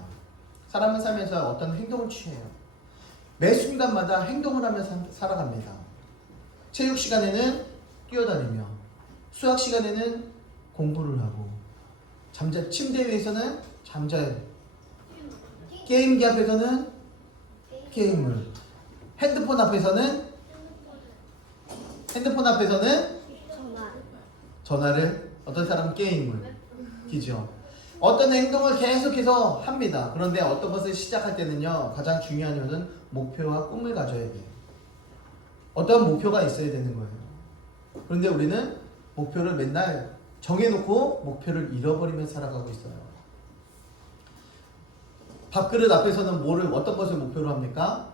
사람은 살면서 어떤 행동을 취해요. 매 순간마다 행동을 하면서 살아갑니다. 체육 시간에는 뛰어다니며, 수학 시간에는 공부를 하고, 침대 위에서는 잠자요. 게임기 앞에서는 게임을, 핸드폰 앞에서는 전화를, 어떤 사람은 게임을 기죠. 어떤 행동을 계속해서 합니다. 그런데 어떤 것을 시작할 때는요, 가장 중요한 것은 목표와 꿈을 가져야 돼요. 어떤 목표가 있어야 되는 거예요. 그런데 우리는 목표를 맨날 정해놓고 목표를 잃어버리며 살아가고 있어요. 밥그릇 앞에서는 어떤 것을 목표로 합니까?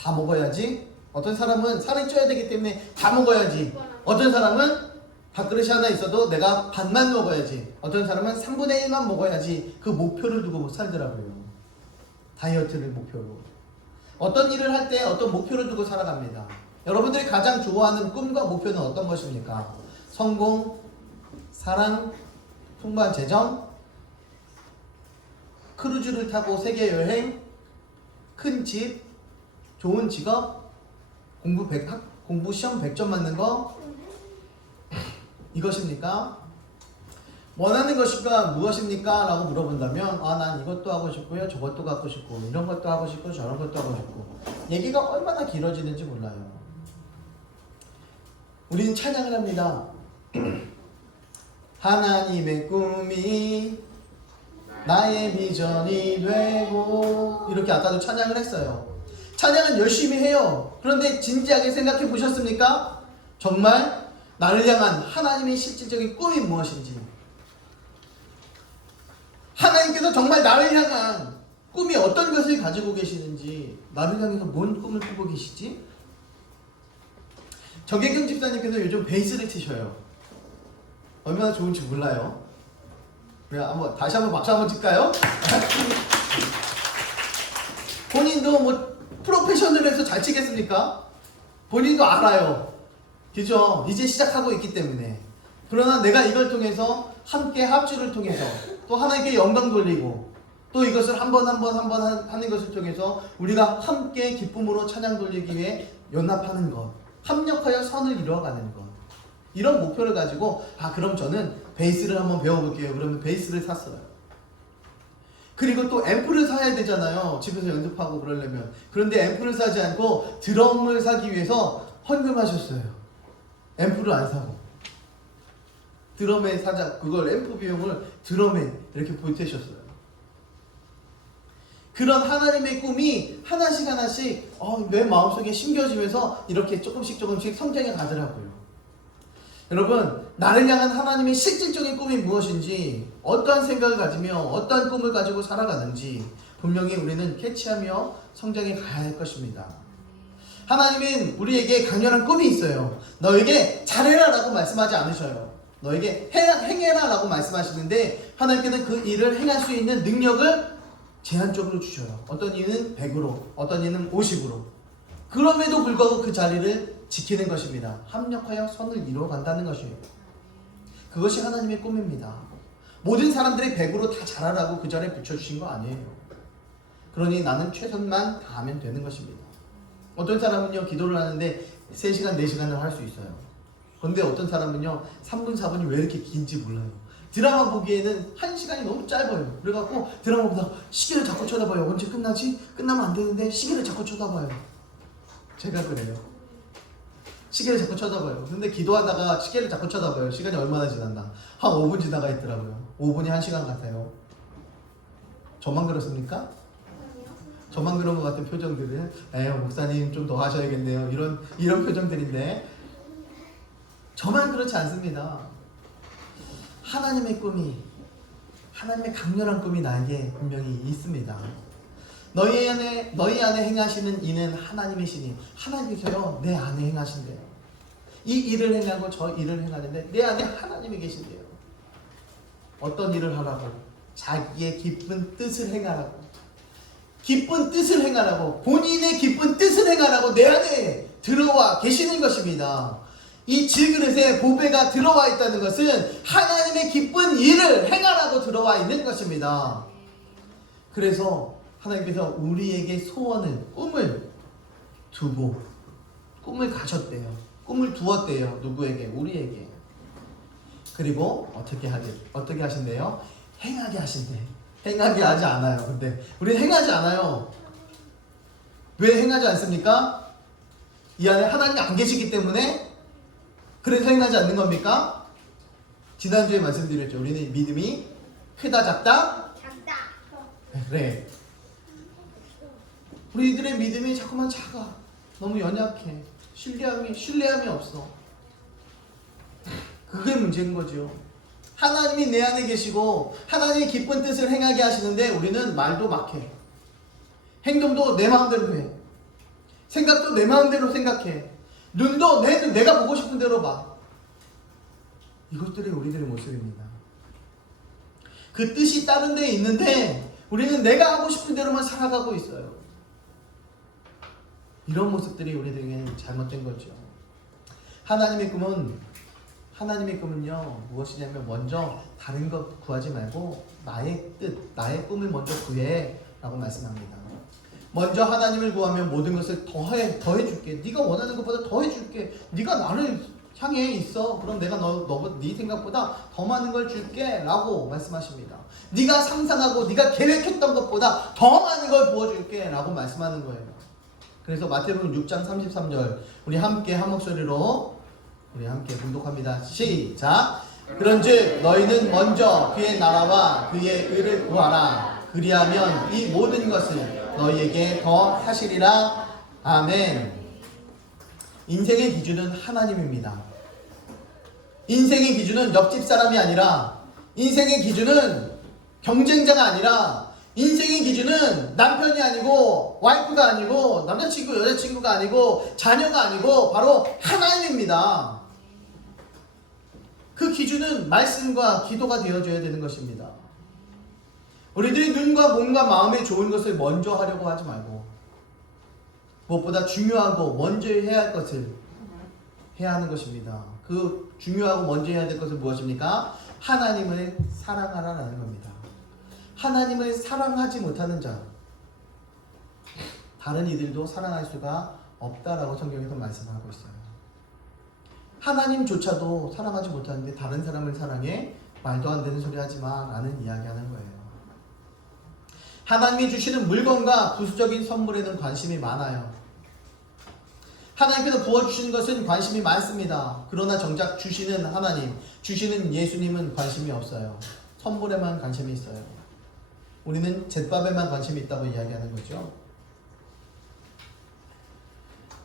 다 먹어야지. 어떤 사람은 살이 쪄야 되기 때문에 다 먹어야지. 어떤 사람은 밥그릇이 하나 있어도 내가 반만 먹어야지. 어떤 사람은 3분의 1만 먹어야지. 그 목표를 두고 살더라고요. 다이어트를 목표로. 어떤 일을 할 때 어떤 목표를 두고 살아갑니다. 여러분들이 가장 좋아하는 꿈과 목표는 어떤 것입니까? 성공, 사랑, 풍부한 재정, 크루즈를 타고 세계 여행, 큰 집, 좋은 직업, 공부 시험 100점 맞는 거, 이것입니까? 원하는 것일까 무엇입니까? 라고 물어본다면 난 이것도 하고 싶고요, 저것도 갖고 싶고, 이런 것도 하고 싶고, 저런 것도 하고 싶고, 얘기가 얼마나 길어지는지 몰라요. 우리는 찬양을 합니다. 하나님의 꿈이 나의 비전이 되고, 이렇게 아까도 찬양을 했어요. 찬양은 열심히 해요. 그런데 진지하게 생각해 보셨습니까? 정말 나를 향한 하나님의 실질적인 꿈이 무엇인지, 하나님께서 정말 나를 향한 꿈이 어떤 것을 가지고 계시는지, 나를 향해서 뭔 꿈을 꾸고 계시지? 정혜경 집사님께서 요즘 베이스를 치셔요. 얼마나 좋은지 몰라요. 다시 한번 박수 한번 칠까요? 본인도 뭐 프로페셔널해서 잘 치겠습니까? 본인도 알아요. 그죠? 이제 시작하고 있기 때문에. 그러나 내가 이걸 통해서 함께 합주를 통해서 또 하나님께 영광 돌리고, 또 이것을 한 번 하는 것을 통해서 우리가 함께 기쁨으로 찬양 돌리기 위해 연합하는 것, 합력하여 선을 이루어가는 것, 이런 목표를 가지고 그럼 저는 베이스를 한번 배워볼게요. 그러면 베이스를 샀어요. 그리고 또 앰프를 사야 되잖아요. 집에서 연습하고 그러려면. 그런데 앰프를 사지 않고 드럼을 사기 위해서 헌금하셨어요. 앰프를 안 사고. 드럼에 그걸 앰프 비용을 드럼에 이렇게 보태셨어요. 그런 하나님의 꿈이 하나씩 내 마음속에 심겨지면서 이렇게 조금씩 성장해 가더라고요. 여러분, 나를 향한 하나님의 실질적인 꿈이 무엇인지, 어떠한 생각을 가지며 어떠한 꿈을 가지고 살아가는지 분명히 우리는 캐치하며 성장해 가야 할 것입니다. 하나님은 우리에게 강렬한 꿈이 있어요. 너에게 잘해라 라고 말씀하지 않으셔요. 너에게 행해라 라고 말씀하시는데, 하나님께는 그 일을 행할 수 있는 능력을 제한적으로 주셔요. 어떤 이는 100으로, 어떤 이는 50으로. 그럼에도 불구하고 그 자리를 지키는 것입니다. 합력하여 선을 이루어간다는 것이에요. 그것이 하나님의 꿈입니다. 모든 사람들이 100으로 다 잘하라고 그 자리에 붙여주신 거 아니에요. 그러니 나는 최선만 다하면 되는 것입니다. 어떤 사람은요, 기도를 하는데 3시간, 4시간을 할 수 있어요. 그런데 어떤 사람은요, 3분, 4분이 왜 이렇게 긴지 몰라요. 드라마 보기에는 1시간이 너무 짧아요. 그래갖고 드라마 보다가 시계를 자꾸 쳐다봐요. 언제 끝나지? 끝나면 안 되는데 시계를 자꾸 쳐다봐요. 제가 그래요. 시계를 자꾸 쳐다봐요. 근데 기도하다가 시계를 자꾸 쳐다봐요. 시간이 얼마나 지났나? 한 5분 지나가 있더라고요. 5분이 1시간 같아요. 저만 그렇습니까? 저만 그런 것 같은 표정들은 목사님 좀 더 하셔야겠네요. 이런 표정들인데, 저만 그렇지 않습니다. 하나님의 꿈이 하나님의 강렬한 꿈이 나에게 분명히 있습니다. 너희 안에 행하시는 이는 하나님이시니, 하나님께서요 내 안에 행하신대요. 이 일을 행하고 저 일을 행하는데 내 안에 하나님이 계신대요. 어떤 일을 하라고? 자기의 기쁜 뜻을 행하라고. 기쁜 뜻을 행하라고, 본인의 기쁜 뜻을 행하라고 내 안에 들어와 계시는 것입니다. 이 질그릇에 보배가 들어와 있다는 것은 하나님의 기쁜 일을 행하라고 들어와 있는 것입니다. 그래서 하나님께서 우리에게 소원을, 꿈을 두고, 꿈을 가졌대요. 꿈을 두었대요. 누구에게? 우리에게. 그리고 어떻게 하신대요? 행하게 하신대. 행하게 하지 않아요. 근데 우리는 행하지 않아요. 왜 행하지 않습니까? 이 안에 하나님이 안 계시기 때문에. 그래서 행하지 않는 겁니까? 지난주에 말씀드렸죠. 우리는 믿음이 크다 작다? 작다. 그래. 우리들의 믿음이 자꾸만 작아. 너무 연약해. 신뢰함이 없어. 그게 문제인 거죠. 하나님이 내 안에 계시고 하나님의 기쁜 뜻을 행하게 하시는데 우리는 말도 막해. 행동도 내 마음대로 해. 생각도 내 마음대로 생각해. 눈도 내가 보고 싶은 대로 봐. 이것들이 우리들의 모습입니다. 그 뜻이 다른 데에 있는데 우리는 내가 하고 싶은 대로만 살아가고 있어요. 이런 모습들이 우리들에게 잘못된 거죠. 하나님의 꿈은요 무엇이냐면 먼저 다른 것 구하지 말고 나의 뜻, 나의 꿈을 먼저 구해 라고 말씀합니다. 먼저 하나님을 구하면 모든 것을 더해줄게. 네가 원하는 것보다 더해줄게. 네가 나를 향해 있어. 그럼 내가 네 생각보다 더 많은 걸 줄게 라고 말씀하십니다. 네가 상상하고 네가 계획했던 것보다 더 많은 걸 부어줄게 라고 말씀하는 거예요. 그래서 마태복음 6장 33절 우리 함께 한 목소리로 우리 함께 봉독합니다. 시작. 그런즉 너희는 먼저 그의 나라와 그의 의를 구하라. 그리하면 이 모든 것을 너희에게 더 하시리라. 아멘. 인생의 기준은 하나님입니다. 인생의 기준은 옆집 사람이 아니라, 인생의 기준은 경쟁자가 아니라, 인생의 기준은 남편이 아니고 와이프가 아니고 남자친구 여자친구가 아니고 자녀가 아니고 바로 하나님입니다. 그 기준은 말씀과 기도가 되어줘야 되는 것입니다. 우리들이 눈과 몸과 마음에 좋은 것을 먼저 하려고 하지 말고 무엇보다 중요하고 먼저 해야 할 것을 해야 하는 것입니다. 그 중요하고 먼저 해야 될 것은 무엇입니까? 하나님을 사랑하라는 겁니다. 하나님을 사랑하지 못하는 자, 다른 이들도 사랑할 수가 없다라고 성경에서 말씀하고 있어요. 하나님조차도 사랑하지 못하는데 다른 사람을 사랑해? 말도 안 되는 소리 하지 마 라는 이야기하는 거예요. 하나님이 주시는 물건과 부수적인 선물에는 관심이 많아요. 하나님께서 부어주시는 것은 관심이 많습니다. 그러나 정작 주시는 하나님, 주시는 예수님은 관심이 없어요. 선물에만 관심이 있어요. 우리는 잿밥에만 관심이 있다고 이야기하는 거죠.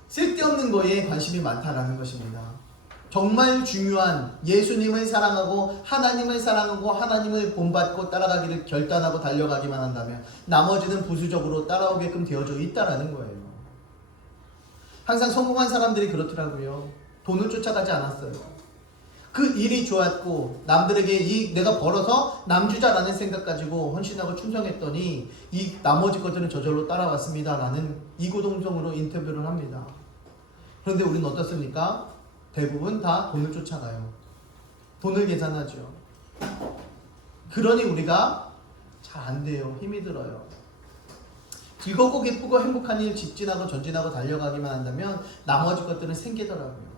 쓸데없는 거에 관심이 많다라는 것입니다. 정말 중요한 예수님을 사랑하고 하나님을 사랑하고 하나님을 본받고 따라가기를 결단하고 달려가기만 한다면 나머지는 부수적으로 따라오게끔 되어져 있다라는 거예요. 항상 성공한 사람들이 그렇더라고요. 돈을 쫓아가지 않았어요. 그 일이 좋았고 남들에게 내가 벌어서 남주자라는 생각 가지고 헌신하고 충성했더니 이 나머지 것들은 저절로 따라왔습니다 라는 이구동성으로 인터뷰를 합니다. 그런데 우리는 어떻습니까? 대부분 다 돈을 쫓아가요. 돈을 계산하죠. 그러니 우리가 잘 안 돼요. 힘이 들어요. 즐겁고 기쁘고 행복한 일 직진하고 전진하고 달려가기만 한다면 나머지 것들은 생기더라고요.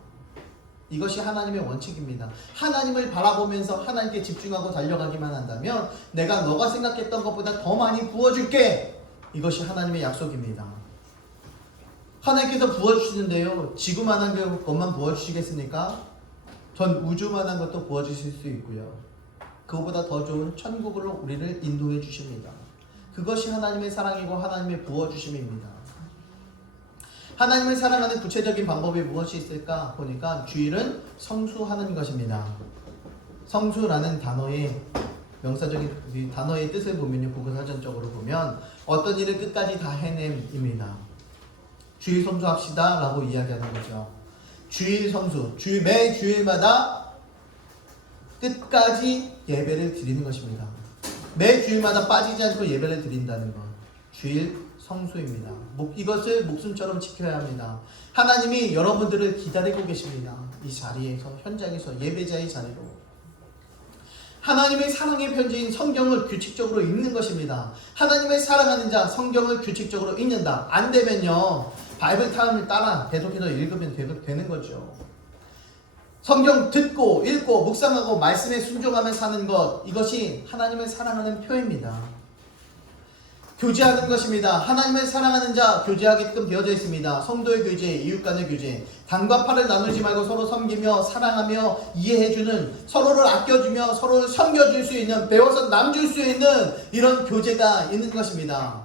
이것이 하나님의 원칙입니다. 하나님을 바라보면서 하나님께 집중하고 달려가기만 한다면 내가 너가 생각했던 것보다 더 많이 부어줄게. 이것이 하나님의 약속입니다. 하나님께서 부어주시는데요. 지구만한 것만 부어주시겠습니까? 전 우주만한 것도 부어주실 수 있고요. 그것보다 더 좋은 천국으로 우리를 인도해 주십니다. 그것이 하나님의 사랑이고 하나님의 부어주심입니다. 하나님을 사랑하는 구체적인 방법이 무엇이 있을까 보니까 주일은 성수하는 것입니다. 성수라는 단어의 명사적인 이 단어의 뜻을 보면요, 국어사전적으로 보면 어떤 일을 끝까지 다 해냄입니다. 주일 성수합시다 라고 이야기하는 거죠. 주일 성수, 매 주일마다 끝까지 예배를 드리는 것입니다. 매 주일마다 빠지지 않고 예배를 드린다는 것, 주일 성수입니다. 이것을 목숨처럼 지켜야 합니다. 하나님이 여러분들을 기다리고 계십니다. 이 자리에서, 현장에서, 예배자의 자리로. 하나님의 사랑의 편지인 성경을 규칙적으로 읽는 것입니다. 하나님을 사랑하는 자, 성경을 규칙적으로 읽는다. 안 되면요, 바이블 타임을 따라 계속해서 읽으면 되는 거죠. 성경 듣고 읽고 묵상하고 말씀에 순종하며 사는 것, 이것이 하나님을 사랑하는 표입니다. 교제하는 것입니다. 하나님을 사랑하는 자 교제하게끔 되어져 있습니다. 성도의 교제, 이웃 간의 교제, 당과 팔을 나누지 말고 서로 섬기며 사랑하며 이해해주는, 서로를 아껴주며 서로를 섬겨줄 수 있는, 배워서 남줄 수 있는 이런 교제가 있는 것입니다.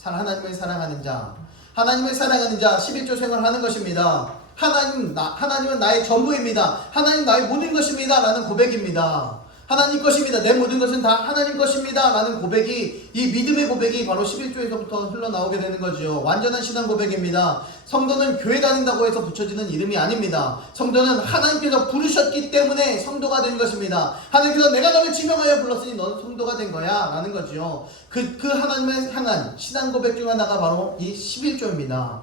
하나님을 사랑하는 자, 하나님을 사랑하는 자 11조 생활하는 것입니다. 하나님은 나의 전부입니다. 하나님 나의 모든 것입니다 라는 고백입니다. 하나님 것입니다. 내 모든 것은 다 하나님 것입니다 라는 고백이, 이 믿음의 고백이 바로 11조에서부터 흘러나오게 되는 거죠. 완전한 신앙 고백입니다. 성도는 교회 다닌다고 해서 붙여지는 이름이 아닙니다. 성도는 하나님께서 부르셨기 때문에 성도가 된 것입니다. 하나님께서 내가 너를 지명하여 불렀으니 너는 성도가 된 거야 라는 거죠. 그 하나님을 향한 신앙 고백 중 하나가 바로 이 11조입니다.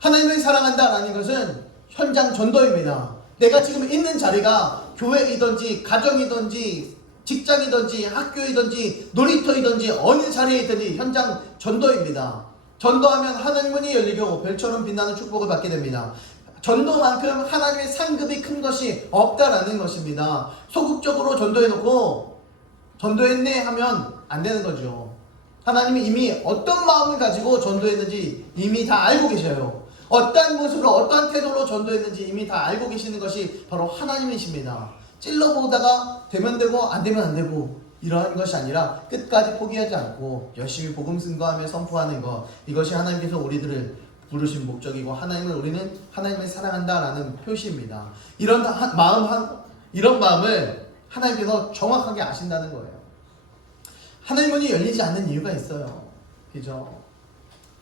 하나님을 사랑한다 라는 것은 현장 전도입니다. 내가 지금 있는 자리가 교회이든지 가정이든지 직장이든지 학교이든지 놀이터이든지 어느 자리에 있든지 현장 전도입니다. 전도하면 하나님 문이 열리고 별처럼 빛나는 축복을 받게 됩니다. 전도만큼 하나님의 상급이 큰 것이 없다라는 것입니다. 소극적으로 전도해놓고 전도했네 하면 안 되는 거죠. 하나님이 이미 어떤 마음을 가지고 전도했는지 이미 다 알고 계셔요. 어떠한 모습으로 어떠한 태도로 전도했는지 이미 다 알고 계시는 것이 바로 하나님이십니다. 찔러보다가 되면 되고 안 되면 안 되고 이러한 것이 아니라 끝까지 포기하지 않고 열심히 복음 증거하며 선포하는 것, 이것이 하나님께서 우리들을 부르신 목적이고 우리는 하나님을 사랑한다라는 표시입니다. 이런 마음을 하나님께서 정확하게 아신다는 거예요. 하나님 문이 열리지 않는 이유가 있어요. 그죠?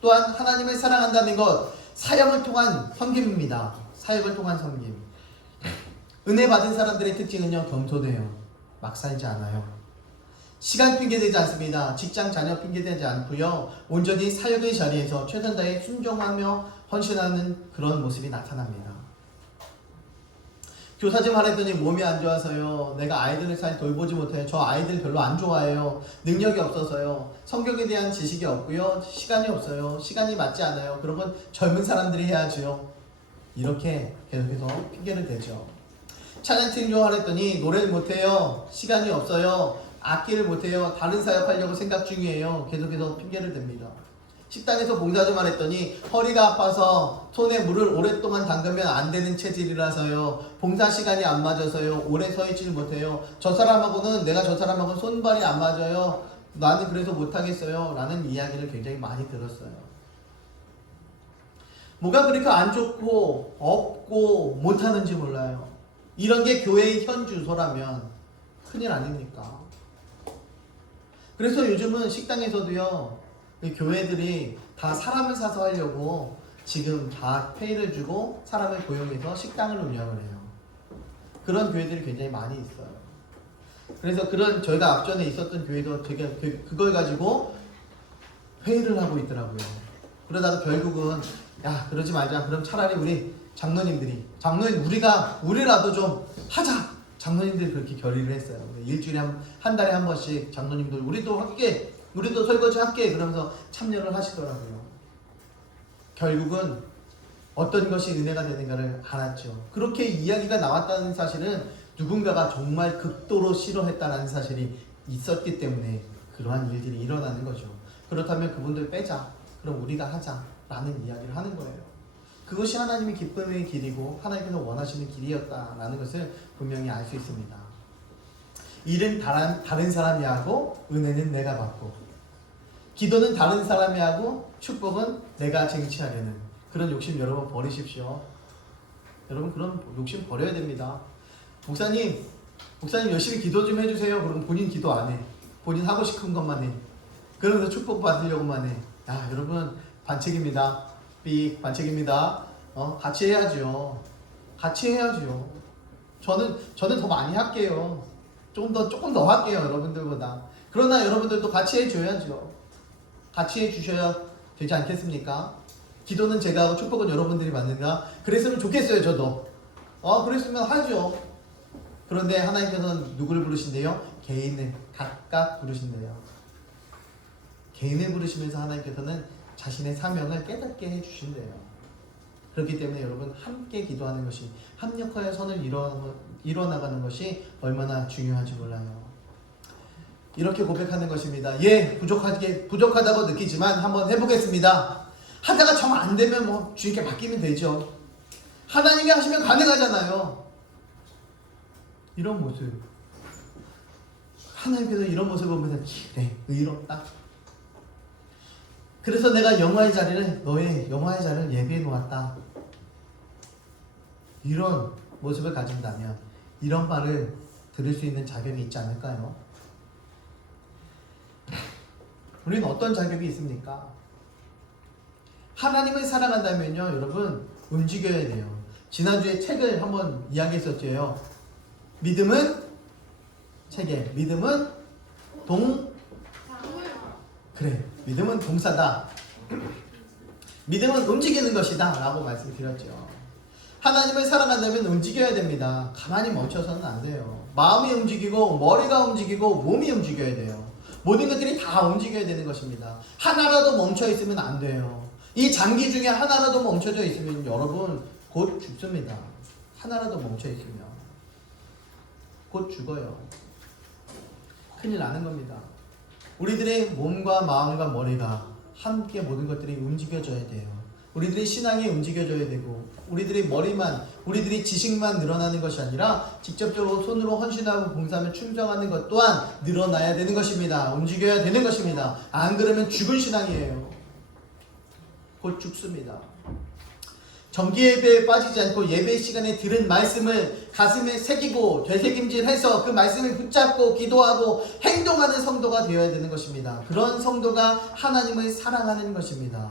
또한 하나님을 사랑한다는 것, 사역을 통한 섬김입니다. 사역을 통한 섬김. 은혜 받은 사람들의 특징은요, 겸손해요. 막 살지 않아요. 시간 핑계대지 않습니다. 직장 자녀 핑계대지 않고요, 온전히 사역의 자리에서 최선 다해 순종하며 헌신하는 그런 모습이 나타납니다. 교사 좀 하랬더니 몸이 안 좋아서요, 내가 아이들을 잘 돌보지 못해요, 저 아이들 별로 안 좋아해요, 능력이 없어서요, 성경에 대한 지식이 없고요, 시간이 없어요, 시간이 맞지 않아요, 그런 건 젊은 사람들이 해야죠. 이렇게 계속해서 핑계를 대죠. 찬양팀 좀 하랬더니 노래를 못해요, 시간이 없어요, 악기를 못해요, 다른 사역하려고 생각 중이에요. 계속해서 핑계를 댑니다. 식당에서 봉사 좀 하랬더니 허리가 아파서 손에 물을 오랫동안 담그면 안 되는 체질이라서요, 봉사 시간이 안 맞아서요, 오래 서 있지를 못해요, 내가 저 사람하고는 손발이 안 맞아요, 나는 그래서 못하겠어요 라는 이야기를 굉장히 많이 들었어요. 뭐가 그렇게 안 좋고 없고 못하는지 몰라요. 이런 게 교회의 현 주소라면 큰일 아닙니까? 그래서 요즘은 식당에서도요, 교회들이 다 사람을 사서 하려고 지금 다 페이를 주고 사람을 고용해서 식당을 운영을 해요. 그런 교회들이 굉장히 많이 있어요. 그래서 저희가 앞전에 있었던 교회도 제가 그걸 가지고 회의를 하고 있더라고요. 그러다가 결국은 야, 그러지 말자. 그럼 차라리 우리 우리라도 좀 하자. 장로님들이 그렇게 결의를 했어요. 일주일에 한 달에 한 번씩 장로님들 우리도 설거지 할게 그러면서 참여를 하시더라고요. 결국은 어떤 것이 은혜가 되는가를 알았죠. 그렇게 이야기가 나왔다는 사실은 누군가가 정말 극도로 싫어했다는 사실이 있었기 때문에 그러한 일들이 일어나는 거죠. 그렇다면 그분들 빼자, 그럼 우리가 하자 라는 이야기를 하는 거예요. 그것이 하나님의 기쁨의 길이고 하나님께서 원하시는 길이었다라는 것을 분명히 알 수 있습니다. 일은 다른 사람이 하고 은혜는 내가 받고, 기도는 다른 사람이 하고 축복은 내가 쟁취하려는 그런 욕심 여러분 버리십시오. 여러분 그런 욕심 버려야 됩니다. 목사님 목사님 열심히 기도 좀 해주세요. 그럼 본인 기도 안 해. 본인 하고 싶은 것만 해. 그러면서 축복 받으려고만 해. 야, 여러분 반칙입니다. 삑 반칙입니다. 같이 해야죠. 같이 해야죠. 저는 더 많이 할게요. 조금 더 할게요, 여러분들보다. 그러나 여러분들도 같이 해줘야죠. 같이 해주셔야 되지 않겠습니까? 기도는 제가 하고 축복은 여러분들이 받는다. 그랬으면 좋겠어요, 저도. 그랬으면 하죠. 그런데 하나님께서는 누구를 부르신대요? 개인을 각각 부르신대요. 개인을 부르시면서 하나님께서는 자신의 사명을 깨닫게 해주신대요. 그렇기 때문에 여러분 함께 기도하는 것이, 합력하여 선을 이뤄나가는 것이 얼마나 중요한지 몰라요. 이렇게 고백하는 것입니다. 예, 부족하다고 느끼지만 한번 해보겠습니다. 하다가 정 안 되면 주님께 맡기면 되죠. 하나님이 하시면 가능하잖아요. 이런 모습, 하나님께서 이런 모습을 보면서 그래, 의롭다. 그래서 내가 너의 영화의 자리를 예비해 놓았다. 이런 모습을 가진다면 이런 말을 들을 수 있는 자격이 있지 않을까요? 우리는 어떤 자격이 있습니까? 하나님을 사랑한다면요, 여러분 움직여야 돼요. 지난주에 책을 한번 이야기했었죠. 믿음은 책에, 믿음은 그래, 믿음은 동사다. 믿음은 움직이는 것이다 라고 말씀드렸죠. 하나님을 사랑한다면 움직여야 됩니다. 가만히 멈춰서는 안 돼요. 마음이 움직이고 머리가 움직이고 몸이 움직여야 돼요. 모든 것들이 다 움직여야 되는 것입니다. 하나라도 멈춰 있으면 안 돼요. 이 장기 중에 하나라도 멈춰져 있으면 여러분 곧 죽습니다. 하나라도 멈춰 있으면 곧 죽어요. 큰일 나는 겁니다. 우리들의 몸과 마음과 머리가 함께 모든 것들이 움직여져야 돼요. 우리들의 신앙이 움직여져야 되고, 우리들의 머리만, 우리들의 지식만 늘어나는 것이 아니라 직접적으로 손으로 헌신하고 봉사하며 충성하는 것 또한 늘어나야 되는 것입니다. 움직여야 되는 것입니다. 안 그러면 죽은 신앙이에요. 곧 죽습니다. 정기 예배에 빠지지 않고 예배 시간에 들은 말씀을 가슴에 새기고 되새김질해서 그 말씀을 붙잡고 기도하고 행동하는 성도가 되어야 되는 것입니다. 그런 성도가 하나님을 사랑하는 것입니다.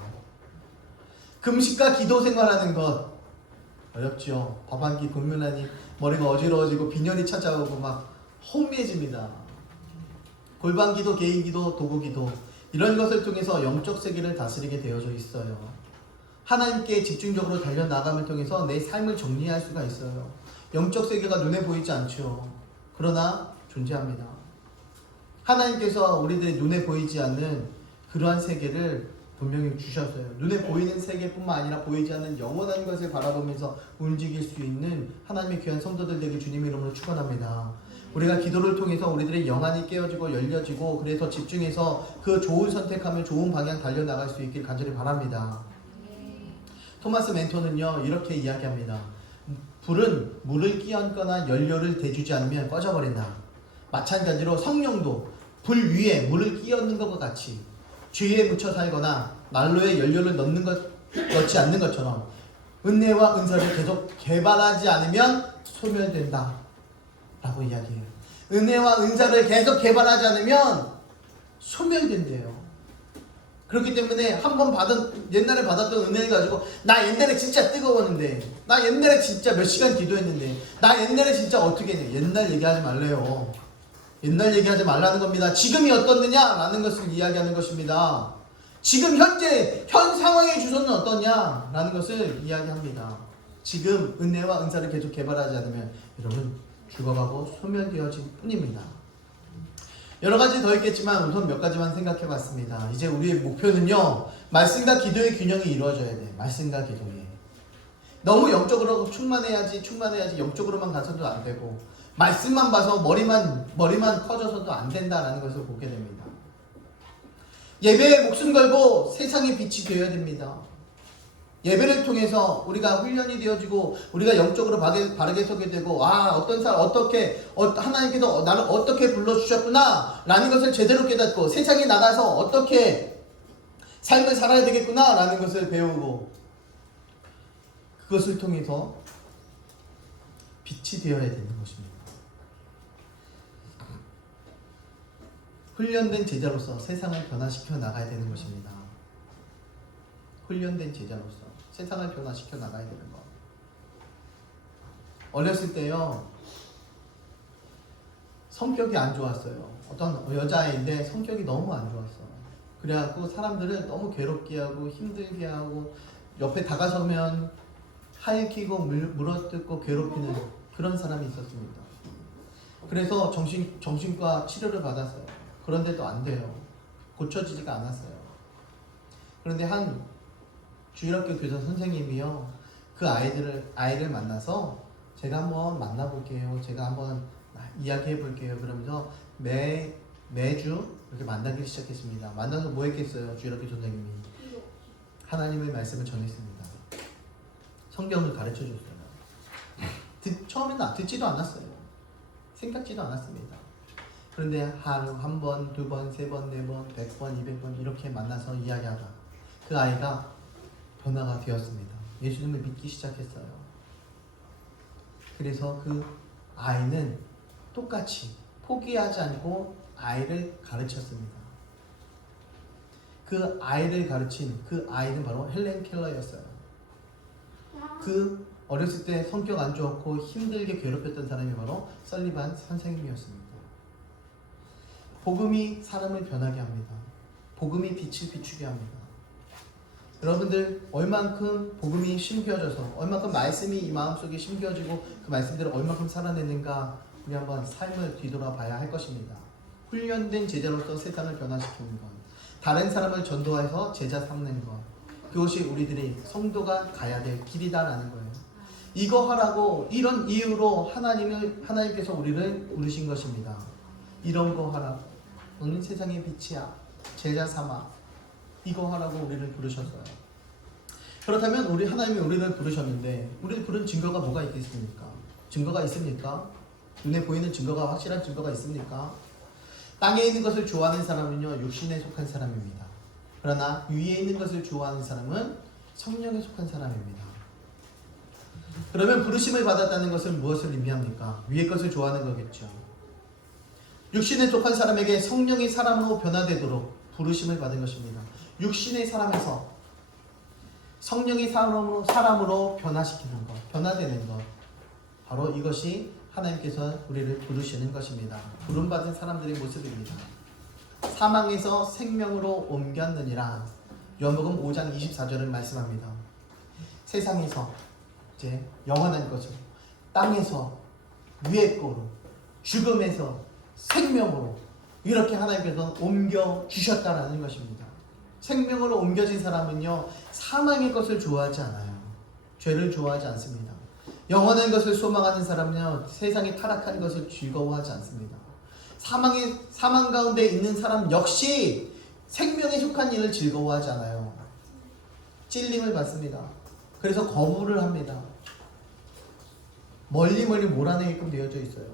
금식과 기도 생활하는 것 어렵죠. 밥 한 끼 굶으라니 머리가 어지러워지고 빈혈이 찾아오고 막 혼미해집니다. 골방기도, 개인기도, 도구기도 이런 것을 통해서 영적 세계를 다스리게 되어져 있어요. 하나님께 집중적으로 달려나감을 통해서 내 삶을 정리할 수가 있어요. 영적 세계가 눈에 보이지 않죠. 그러나 존재합니다. 하나님께서 우리들의 눈에 보이지 않는 그러한 세계를 분명히 주셨어요. 눈에 보이는 세계뿐만 아니라 보이지 않는 영원한 것을 바라보면서 움직일 수 있는 하나님의 귀한 성도들 되길 주님의 이름으로 축원합니다. 우리가 기도를 통해서 우리들의 영안이 깨어지고 열려지고 그래서 집중해서 그 좋은 선택하며 좋은 방향 달려나갈 수 있길 간절히 바랍니다. 토마스 멘토는요 이렇게 이야기합니다. 불은 물을 끼얹거나 연료를 대주지 않으면 꺼져버린다. 마찬가지로 성령도 불 위에 물을 끼얹는 것과 같이 주위에 묻혀 살거나 난로에 연료를 넣지 않는 것처럼 은혜와 은사를 계속 개발하지 않으면 소멸된다 라고 이야기해요. 은혜와 은사를 계속 개발하지 않으면 소멸된대요. 그렇기 때문에 옛날에 받았던 은혜를 가지고 나 옛날에 진짜 뜨거웠는데, 나 옛날에 진짜 몇 시간 기도했는데, 나 옛날에 진짜 어떻게 했는데, 옛날 얘기하지 말래요. 옛날 얘기하지 말라는 겁니다. 지금이 어떻느냐라는 것을 이야기하는 것입니다. 지금 현 상황의 주소는 어떠냐라는 것을 이야기합니다. 지금 은혜와 은사를 계속 개발하지 않으면 여러분 죽어가고 소멸되어질 뿐입니다. 여러 가지 더 있겠지만 우선 몇 가지만 생각해 봤습니다. 이제 우리의 목표는요, 말씀과 기도의 균형이 이루어져야 돼. 말씀과 기도에. 너무 영적으로 충만해야지 영적으로만 가서도 안 되고, 말씀만 봐서 머리만 커져서도 안 된다라는 것을 보게 됩니다. 예배에 목숨 걸고 세상의 빛이 되어야 됩니다. 예배를 통해서 우리가 훈련이 되어지고 우리가 영적으로 바르게 서게 되고, 어떤 사람 하나님께서 나를 어떻게 불러주셨구나 라는 것을 제대로 깨닫고 세상에 나가서 어떻게 삶을 살아야 되겠구나 라는 것을 배우고 그것을 통해서 빛이 되어야 되는 것입니다. 훈련된 제자로서 세상을 변화시켜 나가야 되는 것입니다. 훈련된 제자로서 세상을 변화시켜 나가야 되는 것. 어렸을 때요, 성격이 안 좋았어요. 어떤 여자아이인데 성격이 너무 안 좋았어. 그래갖고 사람들을 너무 괴롭게 하고 힘들게 하고 옆에 다가서면 하이키고 물어뜯고 괴롭히는 그런 사람이 있었습니다. 그래서 정신과 치료를 받았어요. 그런데도 안 돼요. 고쳐지지가 않았어요. 그런데 한 주일학교 교사 선생님이요, 그 아이를 만나서 제가 한번 만나볼게요. 제가 한번 이야기해 볼게요. 그러면서 매주 이렇게 만나기 시작했습니다. 만나서 뭐 했겠어요? 주일학교 선생님이 하나님의 말씀을 전했습니다. 성경을 가르쳐 줬어요. 처음에는 듣지도 않았어요. 생각지도 않았습니다. 그런데 하루 한 번, 두 번, 세 번, 네 번, 100번, 200번 이렇게 만나서 이야기하다 그 아이가 변화가 되었습니다. 예수님을 믿기 시작했어요. 그래서 그 아이는 똑같이 포기하지 않고 아이를 가르쳤습니다. 그 아이를 가르친 그 아이는 바로 헬렌 켈러였어요. 그 어렸을 때 성격 안 좋고 힘들게 괴롭혔던 사람이 바로 설리반 선생님이었습니다. 복음이 사람을 변하게 합니다. 복음이 빛을 비추게 합니다. 여러분들 얼만큼 복음이 심겨져서 얼만큼 말씀이 이 마음속에 심겨지고 그 말씀대로 얼만큼 살아내는가 우리 한번 삶을 뒤돌아봐야 할 것입니다. 훈련된 제자로서 세상을 변화시키는 것, 다른 사람을 전도해서 제자 삼는 것, 그것이 우리들이 성도가 가야 될 길이다라는 거예요. 이거 하라고 이런 이유로 하나님께서 우리를 부르신 것입니다. 이런 거 하라고, 너는 세상의 빛이야, 제자 삼아, 이거 하라고 우리를 부르셨어요. 그렇다면 하나님이 우리를 부르셨는데 우리를 부른 증거가 뭐가 있겠습니까? 증거가 있습니까? 눈에 보이는 증거가, 확실한 증거가 있습니까? 땅에 있는 것을 좋아하는 사람은요, 육신에 속한 사람입니다. 그러나 위에 있는 것을 좋아하는 사람은 성령에 속한 사람입니다. 그러면 부르심을 받았다는 것은 무엇을 의미합니까? 위의 것을 좋아하는 거겠죠. 육신에 속한 사람에게 성령이 사람으로 변화되도록 부르심을 받은 것입니다. 육신의 사람에서 성령이 사람으로 변화시키는 것, 변화되는 것, 바로 이것이 하나님께서 우리를 부르시는 것입니다. 부름받은 사람들의 모습입니다. 사망에서 생명으로 옮겼느니라. 요한복음 5장 24절을 말씀합니다. 세상에서 이제 영원한 것으로, 땅에서 위의 거로, 죽음에서 생명으로 이렇게 하나님께서 옮겨 주셨다라는 것입니다. 생명으로 옮겨진 사람은요, 사망의 것을 좋아하지 않아요. 죄를 좋아하지 않습니다. 영원한 것을 소망하는 사람은요, 세상의 타락한 것을 즐거워하지 않습니다. 사망 가운데 있는 사람 역시 생명에 속한 일을 즐거워하지 않아요. 찔림을 받습니다. 그래서 거부를 합니다. 멀리 몰아내게끔 되어져 있어요.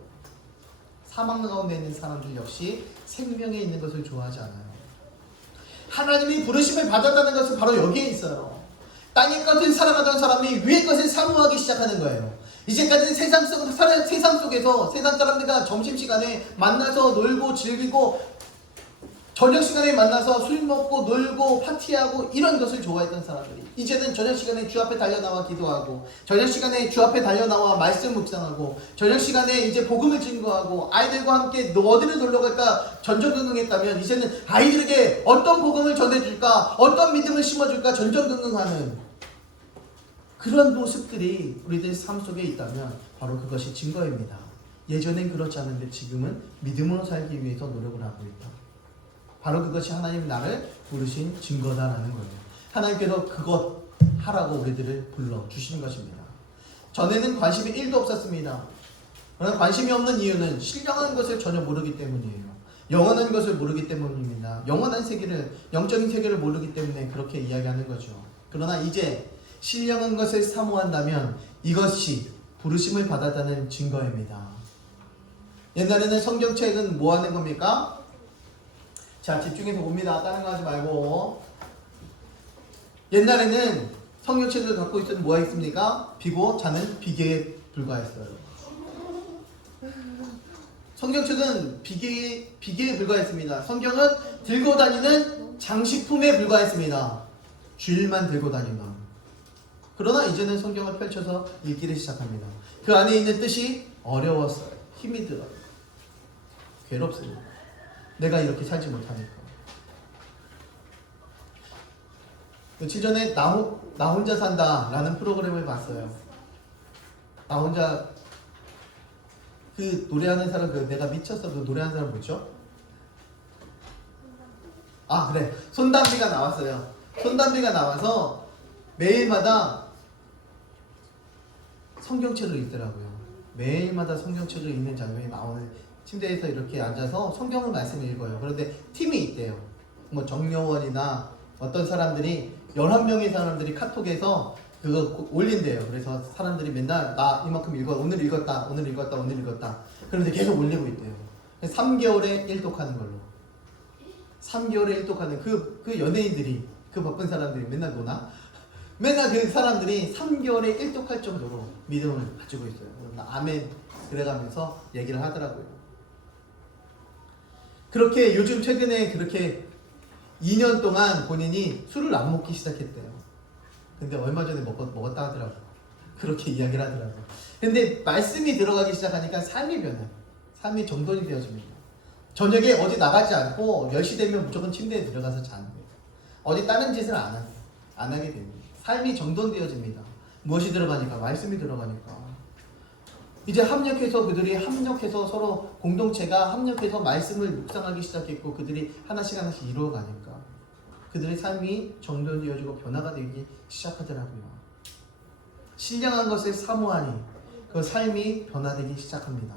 사망 가운데 있는 사람들 역시 생명에 있는 것을 좋아하지 않아요. 하나님이 부르심을 받았다는 것은 바로 여기에 있어요. 땅의 것을 사랑하던 사람이 위의 것을 사모하기 시작하는 거예요. 이제까지는 세상 속에서 세상 사람들과 점심시간에 만나서 놀고 즐기고 저녁시간에 만나서 술 먹고 놀고 파티하고 이런 것을 좋아했던 사람들이 이제는 저녁시간에 주 앞에 달려나와 기도하고 저녁시간에 주 앞에 달려나와 말씀 묵상하고 저녁시간에 이제 복음을 증거하고 아이들과 함께 어디를 놀러갈까 전전긍긍했다면 이제는 아이들에게 어떤 복음을 전해줄까, 어떤 믿음을 심어줄까 전전긍긍하는 그런 모습들이 우리들 삶 속에 있다면 바로 그것이 증거입니다. 예전엔 그렇지 않은데 지금은 믿음으로 살기 위해서 노력을 하고 있다. 바로 그것이 하나님 나를 부르신 증거다라는 거예요. 하나님께서 그것 하라고 우리들을 불러주신 것입니다. 전에는 관심이 1도 없었습니다. 그러나 관심이 없는 이유는 신령한 것을 전혀 모르기 때문이에요. 영원한 것을 모르기 때문입니다. 영원한 세계를, 영적인 세계를 모르기 때문에 그렇게 이야기하는 거죠. 그러나 이제 신령한 것을 사모한다면 이것이 부르심을 받았다는 증거입니다. 옛날에는 성경책은 뭐 하는 겁니까? 자, 집중해서 봅니다. 다른 거 하지 말고. 옛날에는 성경책을 갖고 있어도 뭐가 있습니까? 비고 자는 비계에 불과했어요. 성경책은 비계에 불과했습니다. 성경은 들고 다니는 장식품에 불과했습니다. 주일만 들고 다니면. 그러나 이제는 성경을 펼쳐서 읽기를 시작합니다. 그 안에 있는 뜻이 어려웠어요. 힘이 들어요. 괴롭습니다. 내가 이렇게 살지 못하니까. 며칠 전에 나 혼자 산다라는 프로그램을 봤어요. 나 혼자 그 노래하는 사람 그 내가 미쳤어 그 노래하는 사람 뭐죠? 아 그래 손담비가 나왔어요. 손담비가 나와서 매일마다 성경책을 읽더라고요. 매일마다 성경책을 읽는 장면이 나오는 침대에서 이렇게 앉아서 성경을 말씀을 읽어요. 그런데 팀이 있대요. 뭐 정여원이나 어떤 사람들이 11명의 사람들이 카톡에서 그거 올린대요. 그래서 사람들이 맨날 나 이만큼 읽어 오늘 읽었다 오늘 읽었다 오늘 읽었다 그런데 계속 올리고 있대요. 3개월에 1독하는 걸로 3개월에 1독하는 그 연예인들이 그 바쁜 사람들이 맨날 노나 맨날 그 사람들이 3개월에 1독할 정도로 믿음을 가지고 있어요. 아멘 그래가면서 얘기를 하더라고요. 그렇게 요즘 최근에 그렇게 2년 동안 본인이 술을 안 먹기 시작했대요. 근데 얼마 전에 먹었다 하더라고. 그렇게 이야기를 하더라고. 근데 말씀이 들어가기 시작하니까 삶이 변해요. 삶이 정돈이 되어집니다. 저녁에 어디 나가지 않고 10시 되면 무조건 침대에 들어가서 자는 거예요. 어디 다른 짓을 안 하게 됩니다. 삶이 정돈되어집니다. 무엇이 들어가니까? 말씀이 들어가니까. 이제 그들이 합력해서 서로 공동체가 합력해서 말씀을 묵상하기 시작했고 그들이 하나씩 이루어가니까 그들의 삶이 정돈되어지고 변화가 되기 시작하더라고요. 신령한 것을 사모하니 그 삶이 변화되기 시작합니다.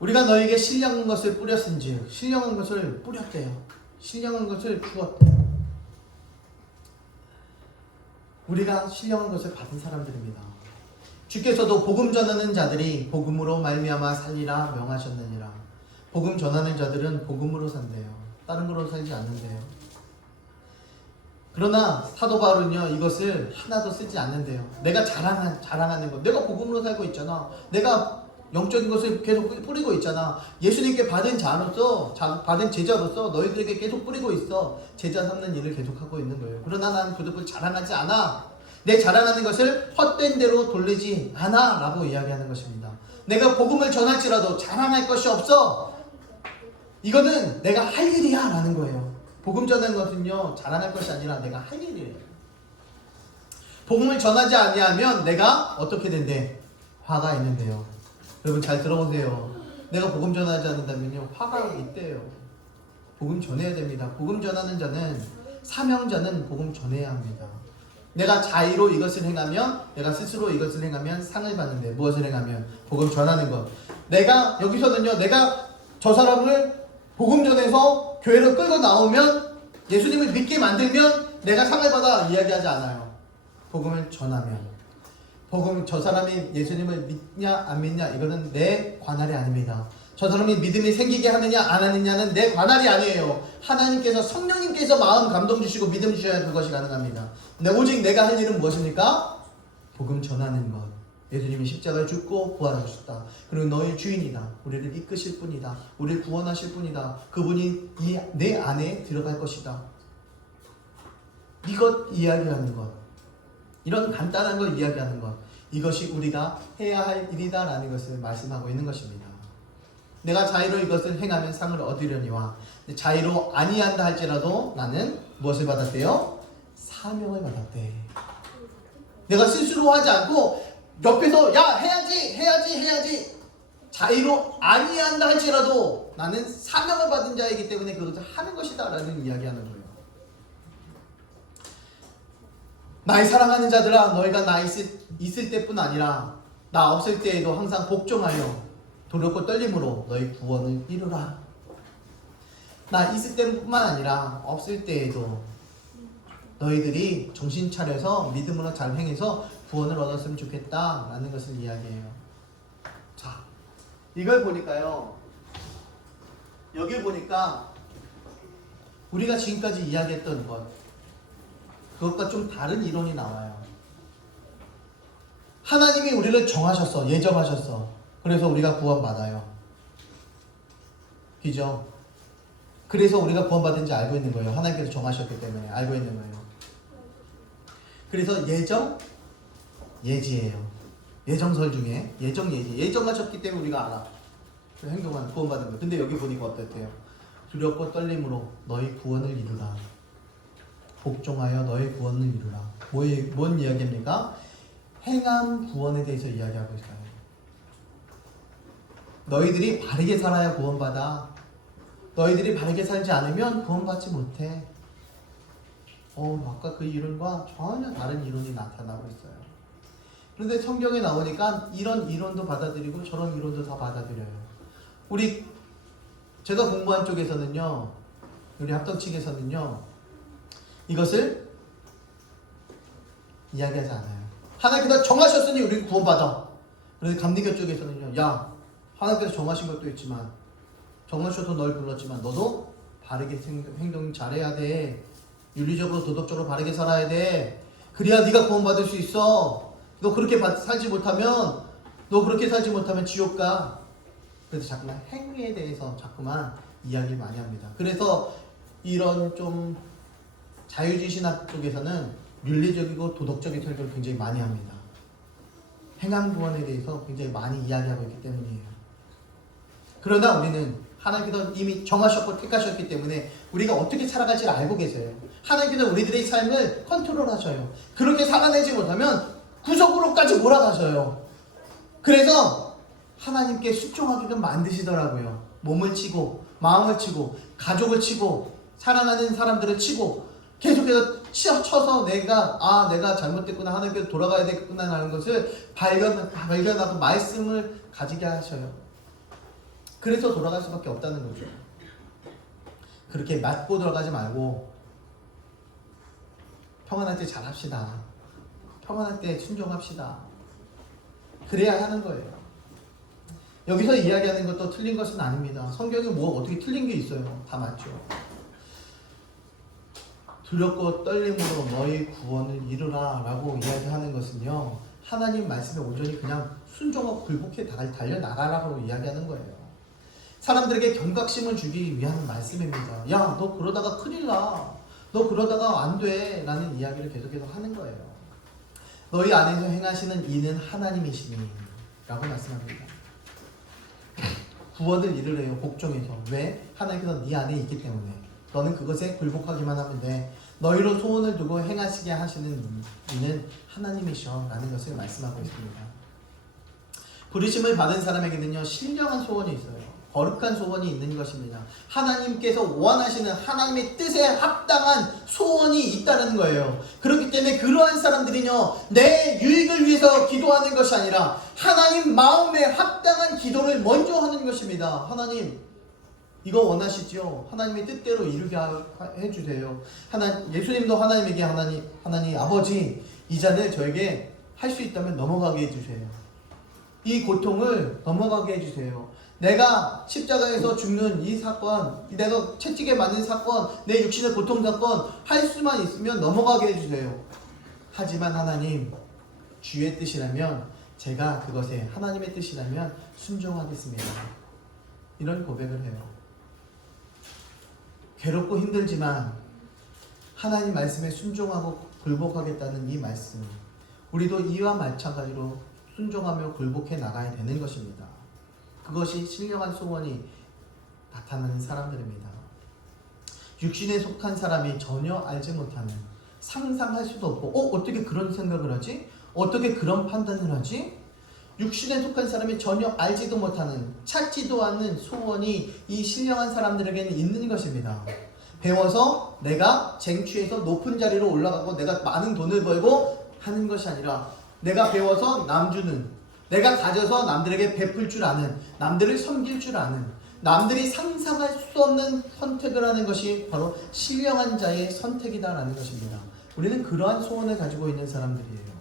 우리가 너에게 신령한 것을 뿌렸은즉 신령한 것을 뿌렸대요. 신령한 것을 주었대요. 우리가 신령한 것을 받은 사람들입니다. 주께서도 복음 전하는 자들이 복음으로 말미암아 살리라 명하셨느니라. 복음 전하는 자들은 복음으로 산대요. 다른 거로 살지 않는데요. 그러나 사도 바울은요 이것을 하나도 쓰지 않는데요. 내가 자랑하는 것, 내가 복음으로 살고 있잖아. 내가 영적인 것을 계속 뿌리고 있잖아. 예수님께 받은 자로서 받은 제자로서 너희들에게 계속 뿌리고 있어. 제자 삼는 일을 계속하고 있는 거예요. 그러나 나는 그것을 자랑하지 않아. 내 자랑하는 것을 헛된 대로 돌리지 않아 라고 이야기하는 것입니다. 내가 복음을 전할지라도 자랑할 것이 없어. 이거는 내가 할 일이야 라는 거예요. 복음 전하는 것은요 자랑할 것이 아니라 내가 할 일이에요. 복음을 전하지 아니하면 내가 어떻게 된대? 화가 있는데요. 여러분 잘 들어보세요. 내가 복음 전하지 않는다면요 화가 있대요. 복음 전해야 됩니다. 복음 전하는 자는 사명자는 복음 전해야 합니다. 내가 자의로 이것을 행하면 내가 스스로 이것을 행하면 상을 받는데 무엇을 행하면 복음 전하는 것. 내가 여기서는요 내가 저 사람을 복음 전해서 교회로 끌고 나오면 예수님을 믿게 만들면 내가 상을 받아 이야기하지 않아요. 복음을 전하면 복음 저 사람이 예수님을 믿냐 안 믿냐 이거는 내 관할이 아닙니다. 저 사람이 믿음이 생기게 하느냐 안 하느냐는 내 관할이 아니에요. 하나님께서 성령님께서 마음 감동 주시고 믿음 주셔야 그것이 가능합니다. 근데 오직 내가 할 일은 무엇입니까? 복음 전하는 것. 예수님이 십자가에 죽고 부활하셨다. 그리고 너의 주인이다. 우리를 이끄실 분이다. 우리를 구원하실 분이다. 그분이 내 안에 들어갈 것이다. 이것 이야기하는 것. 이런 간단한 걸 이야기하는 것. 이것이 우리가 해야 할 일이다 라는 것을 말씀하고 있는 것입니다. 내가 자의로 이것을 행하면 상을 얻으려니와 자의로 아니한다 할지라도 나는 무엇을 받았대요? 사명을 받았대. 내가 스스로 하지 않고 옆에서 야 해야지 자의로 아니한다 할지라도 나는 사명을 받은 자이기 때문에 그것을 하는 것이다 라는 이야기하는 거예요. 나의 사랑하는 자들아 너희가 나 있을 때뿐 아니라 나 없을 때에도 항상 복종하여 도력과 떨림으로 너희 구원을 이루라. 나 있을 때뿐만 아니라 없을 때에도 너희들이 정신 차려서 믿음으로 잘 행해서 구원을 얻었으면 좋겠다 라는 것을 이야기해요. 자, 이걸 보니까요 여기 보니까 우리가 지금까지 이야기했던 것 그것과 좀 다른 이론이 나와요. 하나님이 우리를 정하셨어. 예정하셨어. 그래서 우리가 구원받아요. 그죠? 그래서 우리가 구원받은지 알고 있는 거예요. 하나님께서 정하셨기 때문에 알고 있는 거예요. 그래서 예지예요. 예정설 중에 예정하셨기 때문에 우리가 알아. 행동하는 구원받은 거. 근데 여기 보니까 어떻대요? 두렵고 떨림으로 너희 구원을 이루라. 복종하여 너희 구원을 이루라. 뭔 이야기입니까? 행함 구원에 대해서 이야기하고 있어요. 너희들이 바르게 살아야 구원받아. 너희들이 바르게 살지 않으면 구원받지 못해. 아까 그 이론과 전혀 다른 이론이 나타나고 있어요. 그런데 성경에 나오니까 이런 이론도 받아들이고 저런 이론도 다 받아들여요. 제가 공부한 쪽에서는요, 우리 합동 측에서는요, 이것을 이야기하지 않아요. 하나님께서 정하셨으니 우리는 구원받아. 그래서 감리교 쪽에서는요, 야, 하나님께서 정하신 것도 있지만, 정하셔서 널 불렀지만, 너도 바르게 행동 잘해야 돼. 윤리적으로 도덕적으로 바르게 살아야 돼. 그래야 네가 구원받을 수 있어. 너 그렇게 살지 못하면 지옥 가. 그래서 자꾸만 행위에 대해서 자꾸만 이야기 많이 합니다. 그래서 이런 좀 자유주의 신학 쪽에서는 윤리적이고 도덕적인 설교를 굉장히 많이 합니다. 행함 구원에 대해서 굉장히 많이 이야기하고 있기 때문이에요. 그러나 우리는 하나님께서 이미 정하셨고 택하셨기 때문에 우리가 어떻게 살아갈지를 알고 계세요. 하나님께서 우리들의 삶을 컨트롤하셔요. 그렇게 살아내지 못하면 구속으로까지 몰아가셔요. 그래서 하나님께 순종하게끔 만드시더라고요. 몸을 치고 마음을 치고 가족을 치고 사랑하는 사람들을 치고 계속해서 쳐서 내가 잘못됐구나, 하나님께서 돌아가야 되겠구나 하는 것을 발견하고 말씀을 가지게 하셔요. 그래서 돌아갈 수밖에 없다는 거죠. 그렇게 맞고 돌아가지 말고 평안할 때 잘합시다. 평안할 때 순종합시다. 그래야 하는 거예요. 여기서 이야기하는 것도 틀린 것은 아닙니다. 성경에 어떻게 틀린 게 있어요. 다 맞죠. 두렵고 떨림으로 너희 구원을 이루라 라고 이야기하는 것은요, 하나님 말씀에 온전히 그냥 순종하고 굴복해 달려나가라고 이야기하는 거예요. 사람들에게 경각심을 주기 위한 말씀입니다. 야, 너 그러다가 큰일 나. 너 그러다가 안 돼. 라는 이야기를 계속해서 하는 거예요. 너희 안에서 행하시는 이는 하나님이시니 라고 말씀합니다. 구원을 이루래요. 복종해서. 왜? 하나님께서 네 안에 있기 때문에. 너는 그것에 굴복하기만 하면 돼. 너희로 소원을 두고 행하시게 하시는 이는 하나님이셔 라는 것을 말씀하고 있습니다. 부르심을 받은 사람에게는요, 신령한 소원이 있어요. 거룩한 소원이 있는 것입니다. 하나님께서 원하시는 하나님의 뜻에 합당한 소원이 있다는 거예요. 그렇기 때문에 그러한 사람들이요, 내 유익을 위해서 기도하는 것이 아니라 하나님 마음에 합당한 기도를 먼저 하는 것입니다. 하나님, 이거 원하시죠? 하나님의 뜻대로 이루게 해주세요. 예수님도 하나님에게 하나님 아버지, 이 잔을 저에게 할 수 있다면 넘어가게 해주세요. 이 고통을 넘어가게 해주세요. 내가 십자가에서 죽는 이 사건, 내가 채찍에 맞는 사건, 내 육신의 고통 사건 할 수만 있으면 넘어가게 해주세요. 하지만 하나님, 주의 뜻이라면 제가 그것에 하나님의 뜻이라면 순종하겠습니다. 이런 고백을 해요. 괴롭고 힘들지만 하나님 말씀에 순종하고 굴복하겠다는 이 말씀, 우리도 이와 마찬가지로 순종하며 굴복해 나가야 되는 것입니다. 그것이 신령한 소원이 나타나는 사람들입니다. 육신에 속한 사람이 전혀 알지 못하는, 상상할 수도 없고 어떻게 그런 생각을 하지? 어떻게 그런 판단을 하지? 육신에 속한 사람이 전혀 알지도 못하는, 찾지도 않는 소원이 이 신령한 사람들에게는 있는 것입니다. 배워서 내가 쟁취해서 높은 자리로 올라가고 내가 많은 돈을 벌고 하는 것이 아니라 내가 배워서 남 주는, 내가 가져서 남들에게 베풀 줄 아는, 남들을 섬길 줄 아는, 남들이 상상할 수 없는 선택을 하는 것이 바로 신령한 자의 선택이다라는 것입니다. 우리는 그러한 소원을 가지고 있는 사람들이에요.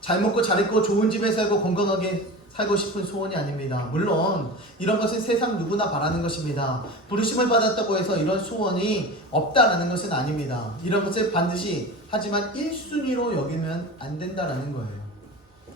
잘 먹고 잘 입고 좋은 집에 살고 건강하게 살고 싶은 소원이 아닙니다. 물론 이런 것은 세상 누구나 바라는 것입니다. 부르심을 받았다고 해서 이런 소원이 없다라는 것은 아닙니다. 이런 것을 반드시, 하지만 1순위로 여기면 안 된다라는 거예요.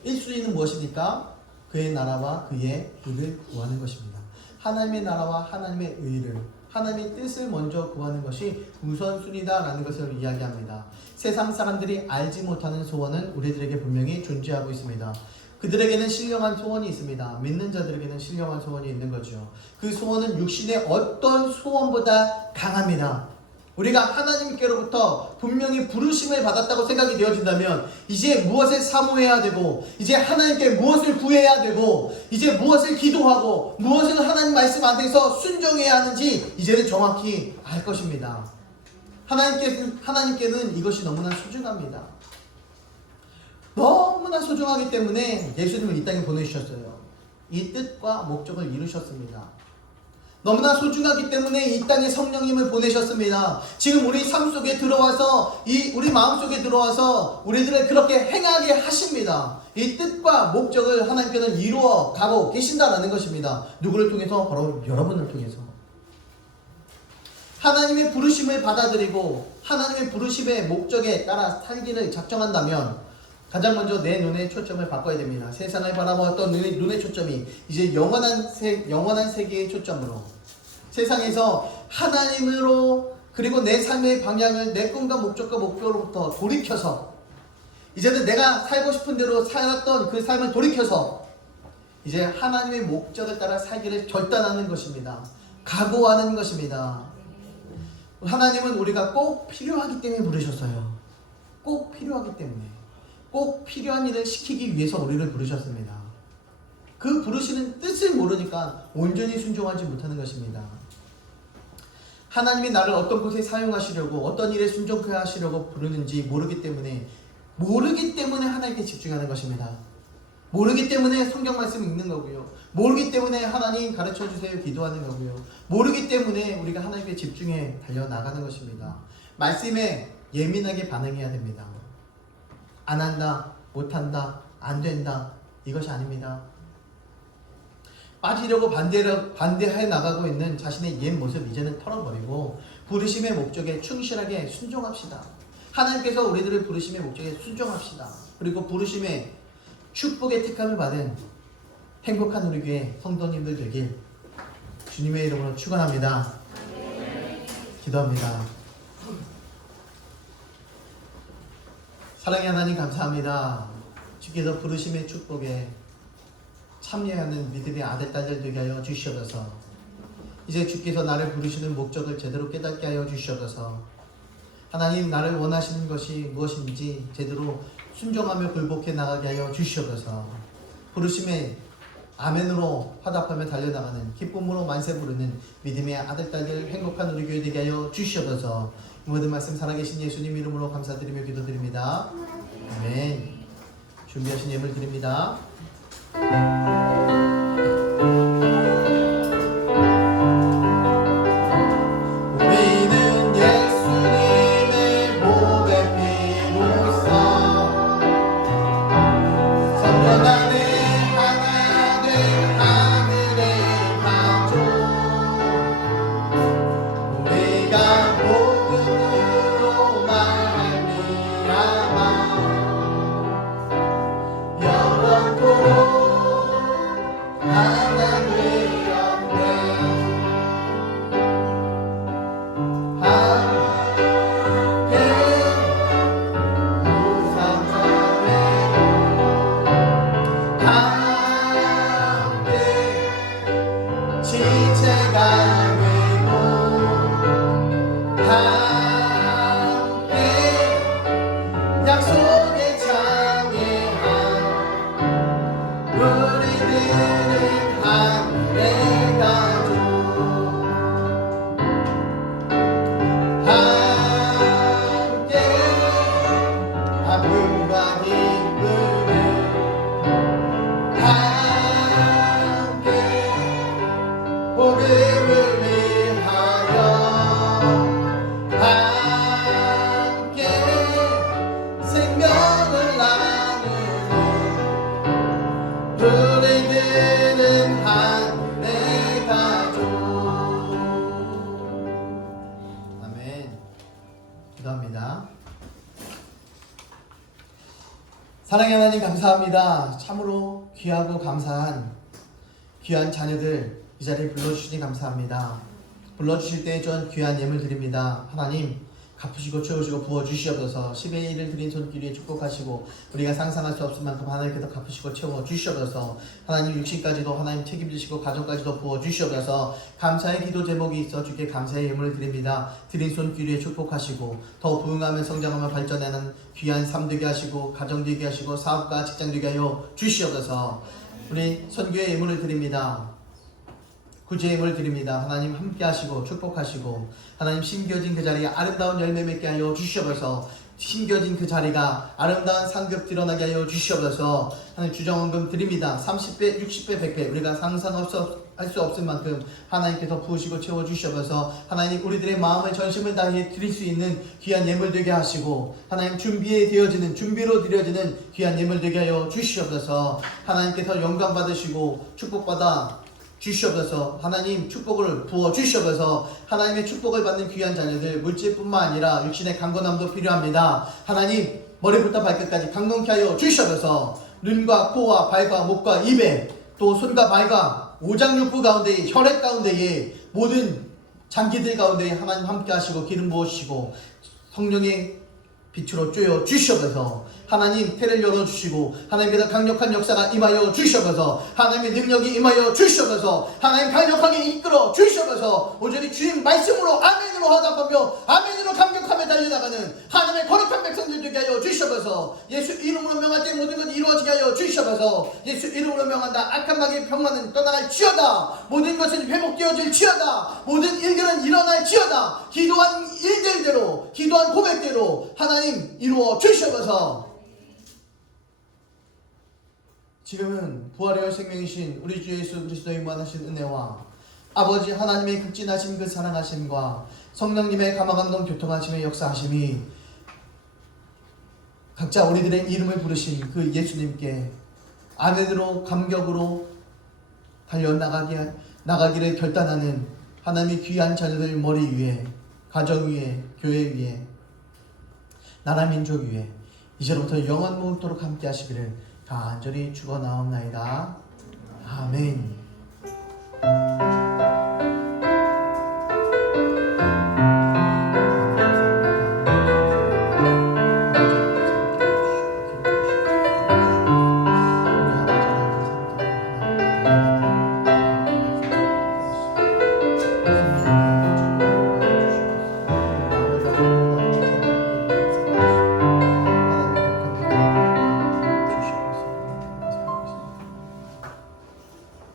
1순위는 무엇입니까? 그의 나라와 그의 의를 구하는 것입니다. 하나님의 나라와 하나님의 의를, 하나님의 뜻을 먼저 구하는 것이 우선순위다라는 것을 이야기합니다. 세상 사람들이 알지 못하는 소원은 우리들에게 분명히 존재하고 있습니다. 그들에게는 신령한 소원이 있습니다. 믿는 자들에게는 신령한 소원이 있는 거죠. 그 소원은 육신의 어떤 소원보다 강합니다. 우리가 하나님께로부터 분명히 부르심을 받았다고 생각이 되어진다면 이제 무엇을 사모해야 되고, 이제 하나님께 무엇을 구해야 되고, 이제 무엇을 기도하고, 무엇을 하나님 말씀 안에서 순종해야 하는지 이제는 정확히 알 것입니다. 하나님께는 이것이 너무나 소중합니다. 너무나 소중하기 때문에 예수님을 이 땅에 보내주셨어요. 이 뜻과 목적을 이루셨습니다. 너무나 소중하기 때문에 이 땅에 성령님을 보내셨습니다. 지금 우리 삶 속에 들어와서, 우리 마음 속에 들어와서 우리들을 그렇게 행하게 하십니다. 이 뜻과 목적을 하나님께는 이루어 가고 계신다라는 것입니다. 누구를 통해서? 바로 여러분을 통해서. 하나님의 부르심을 받아들이고 하나님의 부르심의 목적에 따라 살기를 작정한다면 가장 먼저 내 눈의 초점을 바꿔야 됩니다. 세상을 바라보았던 눈의 초점이 이제 영원한 세계의 초점으로, 세상에서 하나님으로, 그리고 내 삶의 방향을 내 꿈과 목적과 목표로부터 돌이켜서, 이제는 내가 살고 싶은 대로 살았던 그 삶을 돌이켜서 이제 하나님의 목적을 따라 살기를 결단하는 것입니다. 각오하는 것입니다. 하나님은 우리가 꼭 필요하기 때문에 부르셨어요. 꼭 필요하기 때문에, 꼭 필요한 일을 시키기 위해서 우리를 부르셨습니다. 그 부르시는 뜻을 모르니까 온전히 순종하지 못하는 것입니다. 하나님이 나를 어떤 곳에 사용하시려고, 어떤 일에 순종케 하시려고 부르는지 모르기 때문에 하나님께 집중하는 것입니다. 모르기 때문에 성경 말씀 읽는 거고요. 모르기 때문에 하나님 가르쳐 주세요 기도하는 거고요. 모르기 때문에 우리가 하나님께 집중해 달려나가는 것입니다. 말씀에 예민하게 반응해야 됩니다. 안 한다, 못한다, 안 된다, 이것이 아닙니다. 빠지려고 반대해 나가고 있는 자신의 옛 모습 이제는 털어버리고 부르심의 목적에 충실하게 순종합시다. 하나님께서 우리들을 부르심의 목적에 순종합시다. 그리고 부르심의 축복의 택함을 받은 행복한 우리 교회 성도님들 되길 주님의 이름으로 축원합니다. 기도합니다. 사랑의 하나님 감사합니다. 주께서 부르심의 축복에 참여하는 믿음의 아들 딸들 되게 하여 주시옵소서. 이제 주께서 나를 부르시는 목적을 제대로 깨닫게 하여 주시옵소서. 하나님, 나를 원하시는 것이 무엇인지 제대로 순종하며 굴복해 나가게 하여 주시옵소서. 부르심에 아멘으로 화답하며 달려나가는, 기쁨으로 만세 부르는 믿음의 아들 딸들 행복한 우리 교회 되게 하여 주시옵소서. 모든 말씀 살아계신 예수님 이름으로 감사드리며 기도드립니다. 아멘. 준비하신 예물 드립니다. 우리는 예수님의 몸의 피로써 성령 안에 하나 된 하늘의 가족, 우리가 복음으로 말미암아 영원토록 하나 되었네. 함께 우상사회 함께 지체가 되고 함께 약속에 참여한 우리들은 하늘의 가족, 함께 아픔과 기쁨을 함께 복음을 위하여 함께 생명을 나누는 우리들은 하늘의 가족. 아멘. 기도합니다. 사랑의 하나님 감사합니다. 참으로 귀하고 감사한 귀한 자녀들 이 자리에 불러주시니 감사합니다. 불러주실 때 전 귀한 예물 드립니다. 하나님 갚으시고 채우시고 부어주시옵소서. 10의 1을 드린 손길 위에 축복하시고 우리가 상상할 수 없을 만큼 하나님께서 갚으시고 채워주시옵소서. 하나님 육신까지도 하나님 책임지시고 가정까지도 부어주시옵소서. 감사의 기도 제목이 있어 주께 감사의 예물을 드립니다. 드린 손길 위에 축복하시고 더 부흥하며 성장하며 발전하는 귀한 삶 되게 하시고 가정 되게 하시고 사업과 직장 되게 하여 주시옵소서. 우리 선교의 예물을 드립니다. 구제의 힘을 드립니다. 하나님 함께 하시고 축복하시고 하나님 심겨진 그 자리에 아름다운 열매 맺게 하여 주시옵소서. 심겨진 그 자리가 아름다운 상급 드러나게 하여 주시옵소서. 하나님 주정원금 드립니다. 30배, 60배, 100배 우리가 상상할 수 없을 만큼 하나님께서 부으시고 채워주시옵소서. 하나님 우리들의 마음의 전심을 다해 드릴 수 있는 귀한 예물 되게 하시고 하나님 준비로 드려지는 귀한 예물 되게 하여 주시옵소서. 하나님께서 영광 받으시고 축복받아 주시옵소서. 하나님 축복을 부어 주시옵소서. 하나님의 축복을 받는 귀한 자녀들 물질뿐만 아니라 육신의 강건함도 필요합니다. 하나님 머리부터 발끝까지 강건케 하여 주시옵소서. 눈과 코와 발과 목과 입에 또 손과 발과 오장육부 가운데에 혈액 가운데에 모든 장기들 가운데에 하나님 함께 하시고 기름 부으시고 성령의 빛으로 쬐어 주시옵소서. 하나님 태를 열어주시고 하나님께서 강력한 역사가 임하여 주시옵소서. 하나님의 능력이 임하여 주시옵소서. 하나님 강력하게 이끌어 주시옵소서. 오늘이 주님 말씀으로 아멘으로 화답하며 아멘으로 감격하며 달려나가는 하나님의 거룩한 백성들 되게 하여 주시옵소서. 예수 이름으로 명할 때 모든 것이 이루어지게 하여 주시옵소서. 예수 이름으로 명한다. 악한 마귀의 평화는 떠나갈지어다. 모든 것은 회복되어질지어다. 모든 일들은 일어날지어다. 기도한 일들대로 기도한 고백대로 하나님 이루어 주시옵소서. 지금은 부활의 생명이신 우리 주 예수 그리스도의 무한하신 은혜와 아버지 하나님의 극진하신 그 사랑하심과 성령님의 감화감동 교통하심의 역사하심이 각자 우리들의 이름을 부르신 그 예수님께 아멘으로 감격으로 달려나가기를 결단하는 하나님의 귀한 자녀들 머리 위에 가정 위에 교회 위에 나라 민족 위에 이제부터 영원 무궁토록 함께 하시기를 간절히 축원하옵나이다. 아멘.